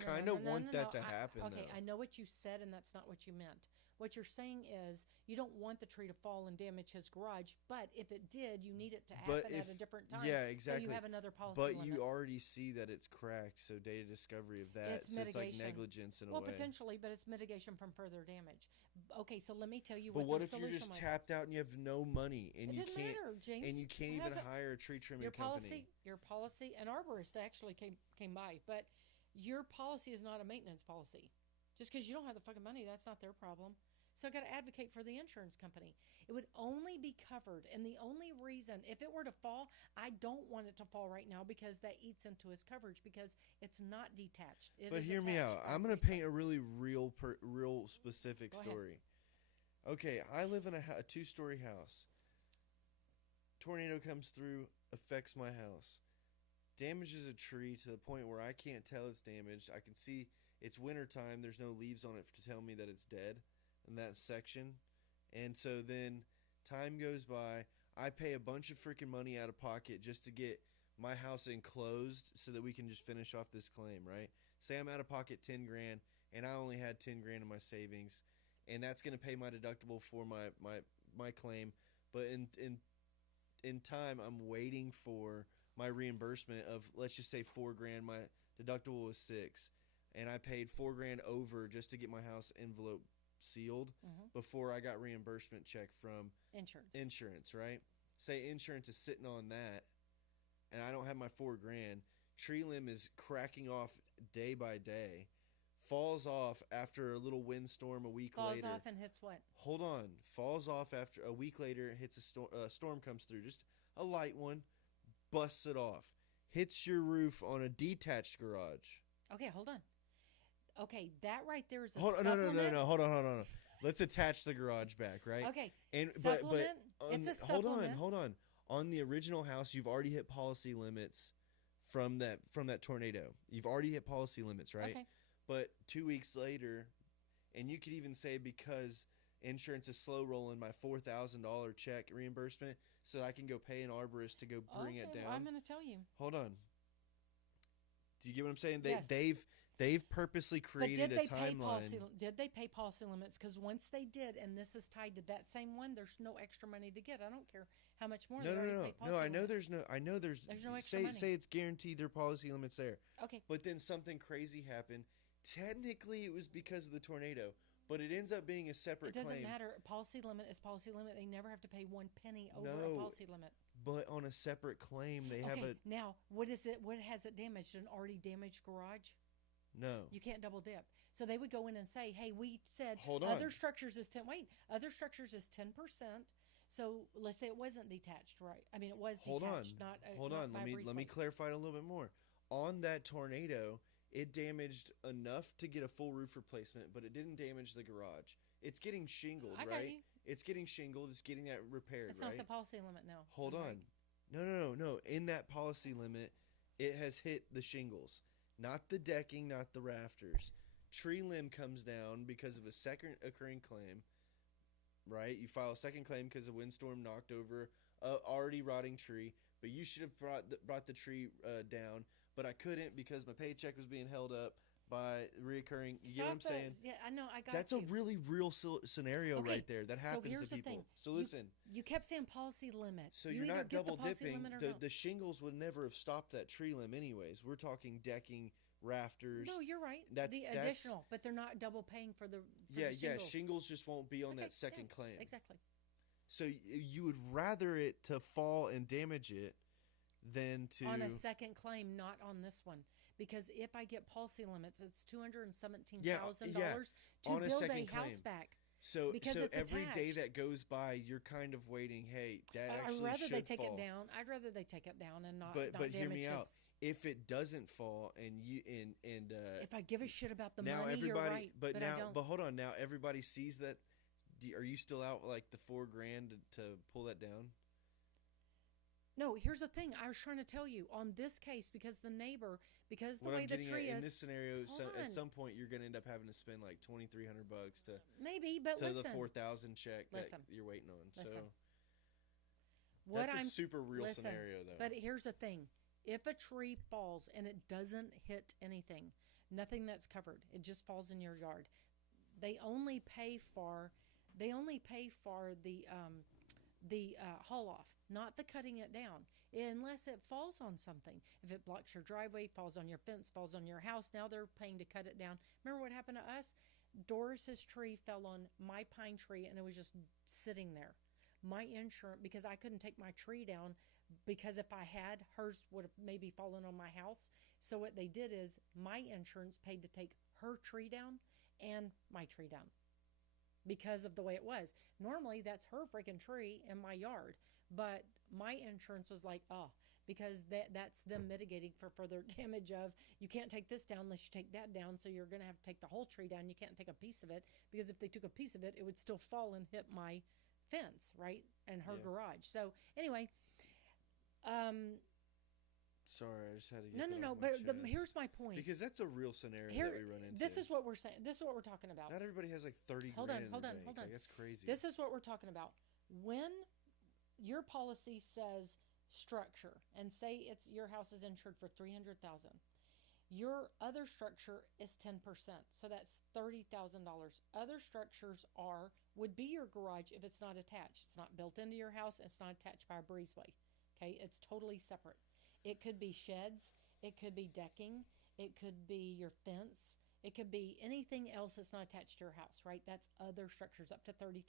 kind of want that to happen. Okay, I know what you said, and that's not what you meant. What you're saying is you don't want the tree to fall and damage his garage, but if it did, you need it to happen at a different time. Yeah, exactly. So you have another policy But limit. you already see that it's cracked, so data discovery of that. It's so mitigation. It's like negligence in a way. Well, potentially, but it's mitigation from further damage. Okay, so let me tell you but what if you're just tapped out and you have no money and you can't matter, James. and you can't even hire a tree trimming company? Your policy, an arborist actually came by, but your policy is not a maintenance policy. Just because you don't have the fucking money, that's not their problem. So I got to advocate for the insurance company. It would only be covered, and the only reason, if it were to fall, I don't want it to fall right now because that eats into his coverage because it's not detached. But hear me out. I'm going to paint a really real specific story. Okay, I live in a 2-story house. Tornado comes through, affects my house. Damages a tree to the point where I can't tell it's damaged. I can see it's wintertime. There's no leaves on it to tell me that it's dead in that section. And so then time goes by. I pay a bunch of freaking money out of pocket just to get my house enclosed so that we can just finish off this claim, right? Say I'm out of pocket 10 grand and I only had 10 grand in my savings, and that's going to pay my deductible for my claim. But in time, I'm waiting for my reimbursement of, let's just say, 4 grand. My deductible was 6, and I paid 4 grand over just to get my house envelope sealed before I got reimbursement check from insurance, right? Say insurance is sitting on that, and I don't have my 4 grand. Tree limb is cracking off day by day. Falls off after a little windstorm a week later. Falls off and hits what? Hold on. Falls off after a week later. Hits a storm comes through. Just a light one. Busts it off. Hits your roof on a detached garage. Okay, hold on. Okay, that right there is a supplement. No. Hold on. Let's attach the garage back, right? Okay. And supplement. It's a supplement. Hold on. On the original house, you've already hit policy limits from that tornado. You've already hit policy limits, right? Okay. But 2 weeks later, and you could even say because insurance is slow rolling my $4,000 check reimbursement so that I can go pay an arborist to go bring it down. Well, I'm going to tell you. Hold on. Do you get what I'm saying? Yes. They've purposely created a timeline. Did they pay policy limits? Because once they did, and this is tied to that same one, there's no extra money to get. I don't care how much more. No. I know limits. there's no extra money. Say it's guaranteed their policy limits there. Okay. But then something crazy happened. Technically, it was because of the tornado, but it ends up being a separate claim. It doesn't matter. Policy limit is policy limit. They never have to pay 1 penny over a policy limit. But on a separate claim, they have a. Now, what is it? What has it damaged? An already damaged garage? No. You can't double dip. So they would go in and say, "Hey, we said Hold on. other structures is 10. Wait, other structures is 10%. So let's say it wasn't detached, right? I mean, it was detached, not. Hold on. Let me clarify it a little bit more. On that tornado, it damaged enough to get a full roof replacement, but it didn't damage the garage. It's getting shingled, I right? got you. It's getting shingled. It's getting that repaired, It's right? not the policy limit now. Hold on. Right? No. In that policy limit, it has hit the shingles, not the decking, not the rafters. Tree limb comes down because of a second occurring claim, right? You file a second claim because a windstorm knocked over a already rotting tree, but you should have brought the tree down, but I couldn't because my paycheck was being held up by reoccurring. You get what I'm saying? Yeah, I know. I got That's you. a really real scenario right there. That happens here's to the people. thing. So listen. You kept saying policy limit. So you you're either not get double the policy dipping. limit or don't. The shingles would never have stopped that tree limb anyways. We're talking decking, rafters. No, you're right. That's additional, but they're not double paying for the the shingles. Shingles just won't be on that second yes, claim. Exactly. So you would rather it to fall and damage it than to on a second claim, not on this one. Because if I get policy limits, it's $217,000 to on a build second a house claim. back. So because it's every day attached. that goes by, you're kind of waiting. Hey, that actually I'd rather should they take fall. it down. I'd rather they take it down and not. But not hear damage me out. his- If it doesn't fall and you If I give a shit about the now money, everybody, you're right. but now, I don't. but hold on. Now everybody sees that. Are you still out like the $4,000 to pull that down? No, here's the thing. I was trying to tell you on this case because the What way I'm the getting tree at, is. in this scenario, at on. some point you're going to end up having to spend like $2,300 to Maybe, but to listen. the 4,000 check Listen. that you're waiting on. Listen. So What that's I'm a super real listen, scenario, though. But here's the thing: if a tree falls and it doesn't hit anything, nothing that's covered, it just falls in your yard. They only pay for the haul off, not the cutting it down, unless it falls on something. If it blocks your driveway, falls on your fence, falls on your house, now they're paying to cut it down. Remember what happened to us? Doris's tree fell on my pine tree and it was just sitting there. My insurance, because I couldn't take my tree down, because if I had, hers would have maybe fallen on my house. So what they did is my insurance paid to take her tree down and my tree down because of the way it was. Normally that's her freaking tree in my yard, but my insurance was like, because that's them mitigating for further damage of, you can't take this down unless you take that down, so you're going to have to take the whole tree down. You can't take a piece of it, because if they took a piece of it, it would still fall and hit my fence, right? And her garage. So anyway, sorry, I just had to get no. But here's my point. Because that's a real scenario that we run into. This is what we're saying. This is what we're talking about. Not everybody has like 30 Hold grand on. in the bank. Like, that's crazy. This is what we're talking about. When your policy says structure, and say it's your house is insured for $300,000, your other structure is 10%, so that's $30,000. Other structures would be your garage if it's not attached. It's not built into your house. It's not attached by a breezeway. Okay, it's totally separate. It could be sheds. It could be decking. It could be your fence. It could be anything else that's not attached to your house, right? That's other structures up to $30,000.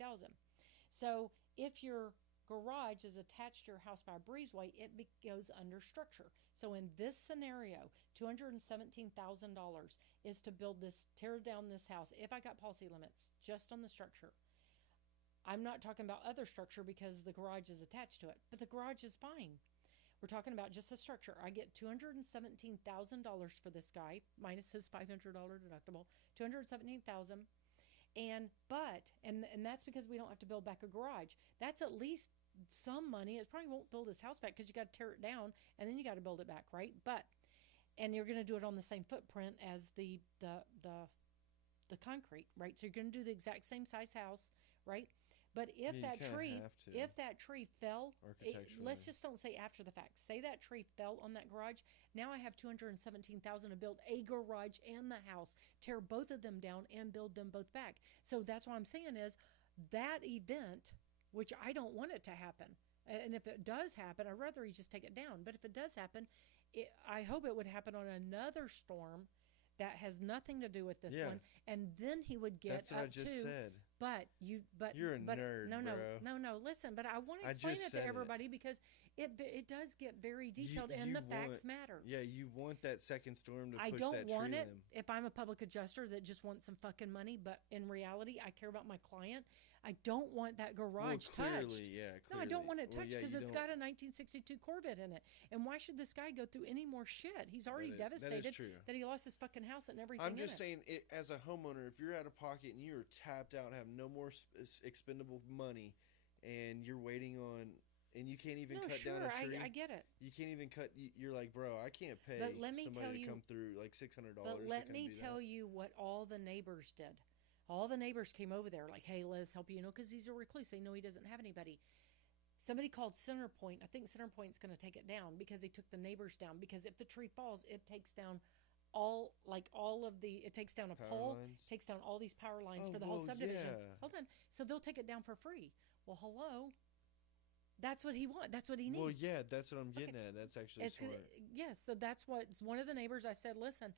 So if your garage is attached to your house by a breezeway, it goes under structure. So in this scenario, $217,000 is to tear down this house. If I got policy limits just on the structure, I'm not talking about other structure because the garage is attached to it, but the garage is fine. We're talking about just a structure. I get $217,000 for this guy, minus his $500 deductible, $217,000. And that's because we don't have to build back a garage. That's at least some money. It probably won't build his house back because you got to tear it down and then you got to build it back, right? But and you're going to do it on the same footprint as the concrete, right? So you're going to do the exact same size house, right? But if Yeah, that tree, if that tree fell, let's just don't say after the fact. Say that tree fell on that garage. Now I have $217,000 to build a garage and the house, tear both of them down and build them both back. So that's what I'm saying is that event, which I don't want it to happen. And if it does happen, I'd rather you just take it down. But if it does happen, I hope it would happen on another storm that has nothing to do with this one, and then he would get That's what I just said. But you're a nerd, no, bro. no. Listen, but I want to explain it to everybody because it does get very detailed, and the facts matter. Yeah, you want that second storm to push that tree. I don't want it limb. if I'm a public adjuster that just wants some fucking money, but in reality, I care about my client. I don't want that garage touched. Clearly. No, I don't want it touched because it's got a 1962 Corvette in it. And why should this guy go through any more shit? He's already devastated that he lost his fucking house and everything. I'm just saying, as a homeowner, if you're out of pocket and you're tapped out, have no more expendable money, and you're waiting on, and you can't even cut down a tree. I get it. You can't even cut. You're like, bro, I can't pay somebody to come through like $600. But let me tell you what all the neighbors did. All the neighbors came over there like, hey, let's help you, because he's a recluse. They know he doesn't have anybody. Somebody called Centerpoint. I think Centerpoint's going to take it down because they took the neighbors down. Because if the tree falls, it takes down it takes down a pole, takes down all these power lines for the whole subdivision. Yeah. Hold on. So they'll take it down for free. Well, hello. That's what he wants. That's what he needs. Well, yeah, that's what I'm getting at. That's actually smart. Yes, so that's what one of the neighbors, I said, listen,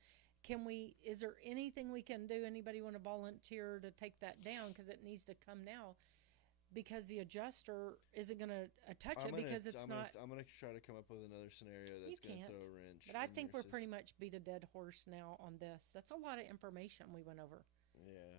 is there anything we can do? Anybody want to volunteer to take that down? Because it needs to come now. Because the adjuster isn't going to touch it because it's not. I'm going to try to come up with another scenario that's going to throw a wrench. But I think we're pretty much beat a dead horse now on this. That's a lot of information we went over. Yeah.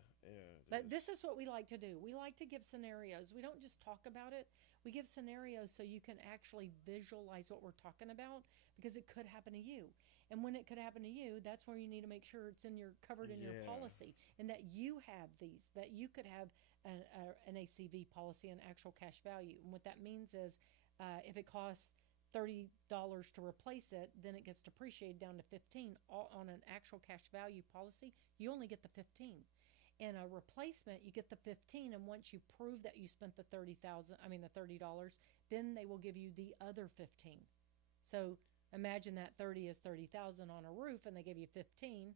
But this is what we like to do. We like to give scenarios. We don't just talk about it. We give scenarios so you can actually visualize what we're talking about because it could happen to you. And when it could happen to you, that's where you need to make sure it's covered in your policy, and that you have these, that you could have an ACV policy, an actual cash value. And what that means is if it costs $30 to replace it, then it gets depreciated down to $15. On an actual cash value policy, you only get the $15. In a replacement, you get the $15, and once you prove that you spent the $30, then they will give you the other $15. So imagine that 30 is $30,000 on a roof, and they give you 15,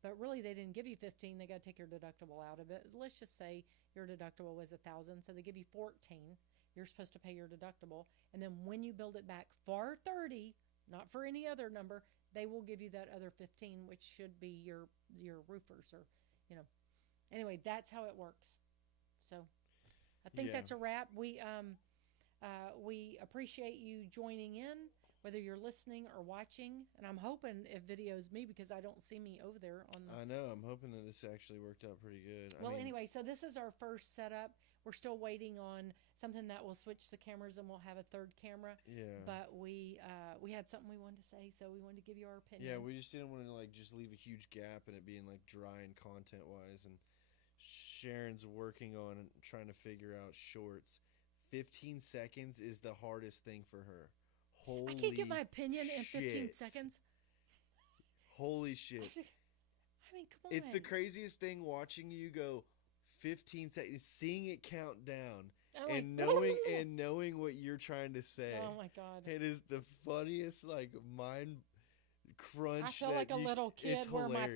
but really they didn't give you 15. They got to take your deductible out of it. Let's just say your deductible was 1,000, so they give you 14. You're supposed to pay your deductible, and then when you build it back for 30, not for any other number, they will give you that other 15, which should be your roofers or. Anyway, that's how it works. So I think that's a wrap. We appreciate you joining in, whether you're listening or watching. And I'm hoping it videos me because I don't see me over there on the. I know. I'm hoping that this actually worked out pretty good. Anyway, so this is our first setup. We're still waiting on something that will switch the cameras and we'll have a third camera. Yeah. But we had something we wanted to say, so we wanted to give you our opinion. Yeah, we just didn't want to just leave a huge gap in it being dry and content wise. And Sharon's working on trying to figure out shorts. 15 seconds is the hardest thing for her. Holy I can't give my opinion in 15 seconds. Holy shit. I mean, come on. It's the craziest thing watching you go 15 seconds, seeing it count down and knowing what you're trying to say. Oh my God. It is the funniest mind crunch. I feel like a little kid where my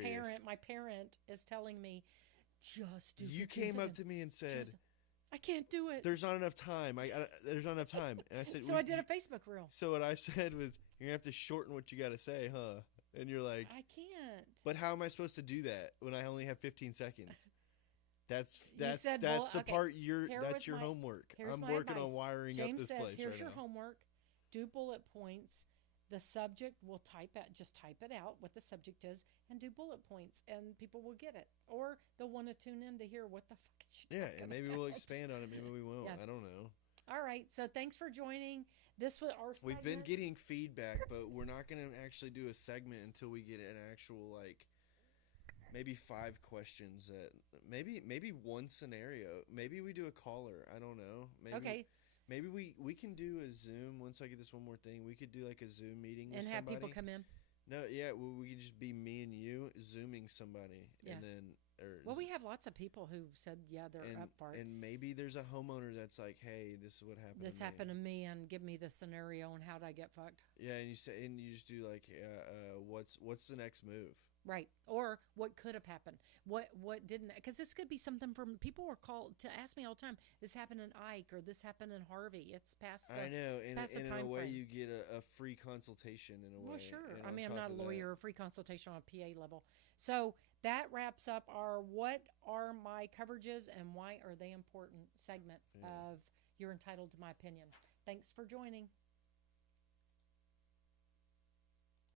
parent is telling me, just do 15 You came seconds. up to me and said, I can't do it. There's not enough time. There's not enough time. And I said, so I did a Facebook reel. So what I said was, you're going to have to shorten what you got to say, huh? And you're like, I can't. But how am I supposed to do that when I only have 15 seckons? That's the part that's your homework. I'm working on wiring up this place. Here's your homework. Do bullet points. The subject will just type it out, what the subject is, and do bullet points, and people will get it. Or they'll want to tune in to hear what the fuck is she talking about. And maybe we'll expand on it. Maybe we won't. Yeah. I don't know. All right. So thanks for joining. This was our segment. We've been getting feedback, but we're not going to actually do a segment until we get an actual, maybe 5 questions. Maybe one scenario. Maybe we do a caller. I don't know. Maybe, okay. Maybe we can do a Zoom. Once I get this one more thing, we could do like a Zoom meeting And with have somebody. people come in. No, yeah, well, we could just be me and you zooming somebody, Yeah. and then Well, we have lots of people who said, yeah, they're and up for it. and maybe there's a homeowner that's like, hey, this is what happened. This to me. happened to me, and give me the scenario and how'd I get fucked. Yeah, and you say, and you just do like, what's the next move? Right. Or what could have happened. What didn't, because this could be something from, people are called to ask me all the time, this happened in Ike or this happened in Harvey. It's past the, I know, it's and past the in time a way frame. you get a free consultation in a way. Well, sure. And I on mean, I'm top not a of that- lawyer or free consultation on a PA level. So that wraps up our what are my coverages and why are they important segment Yeah. of You're Entitled to My Opinion. Thanks for joining.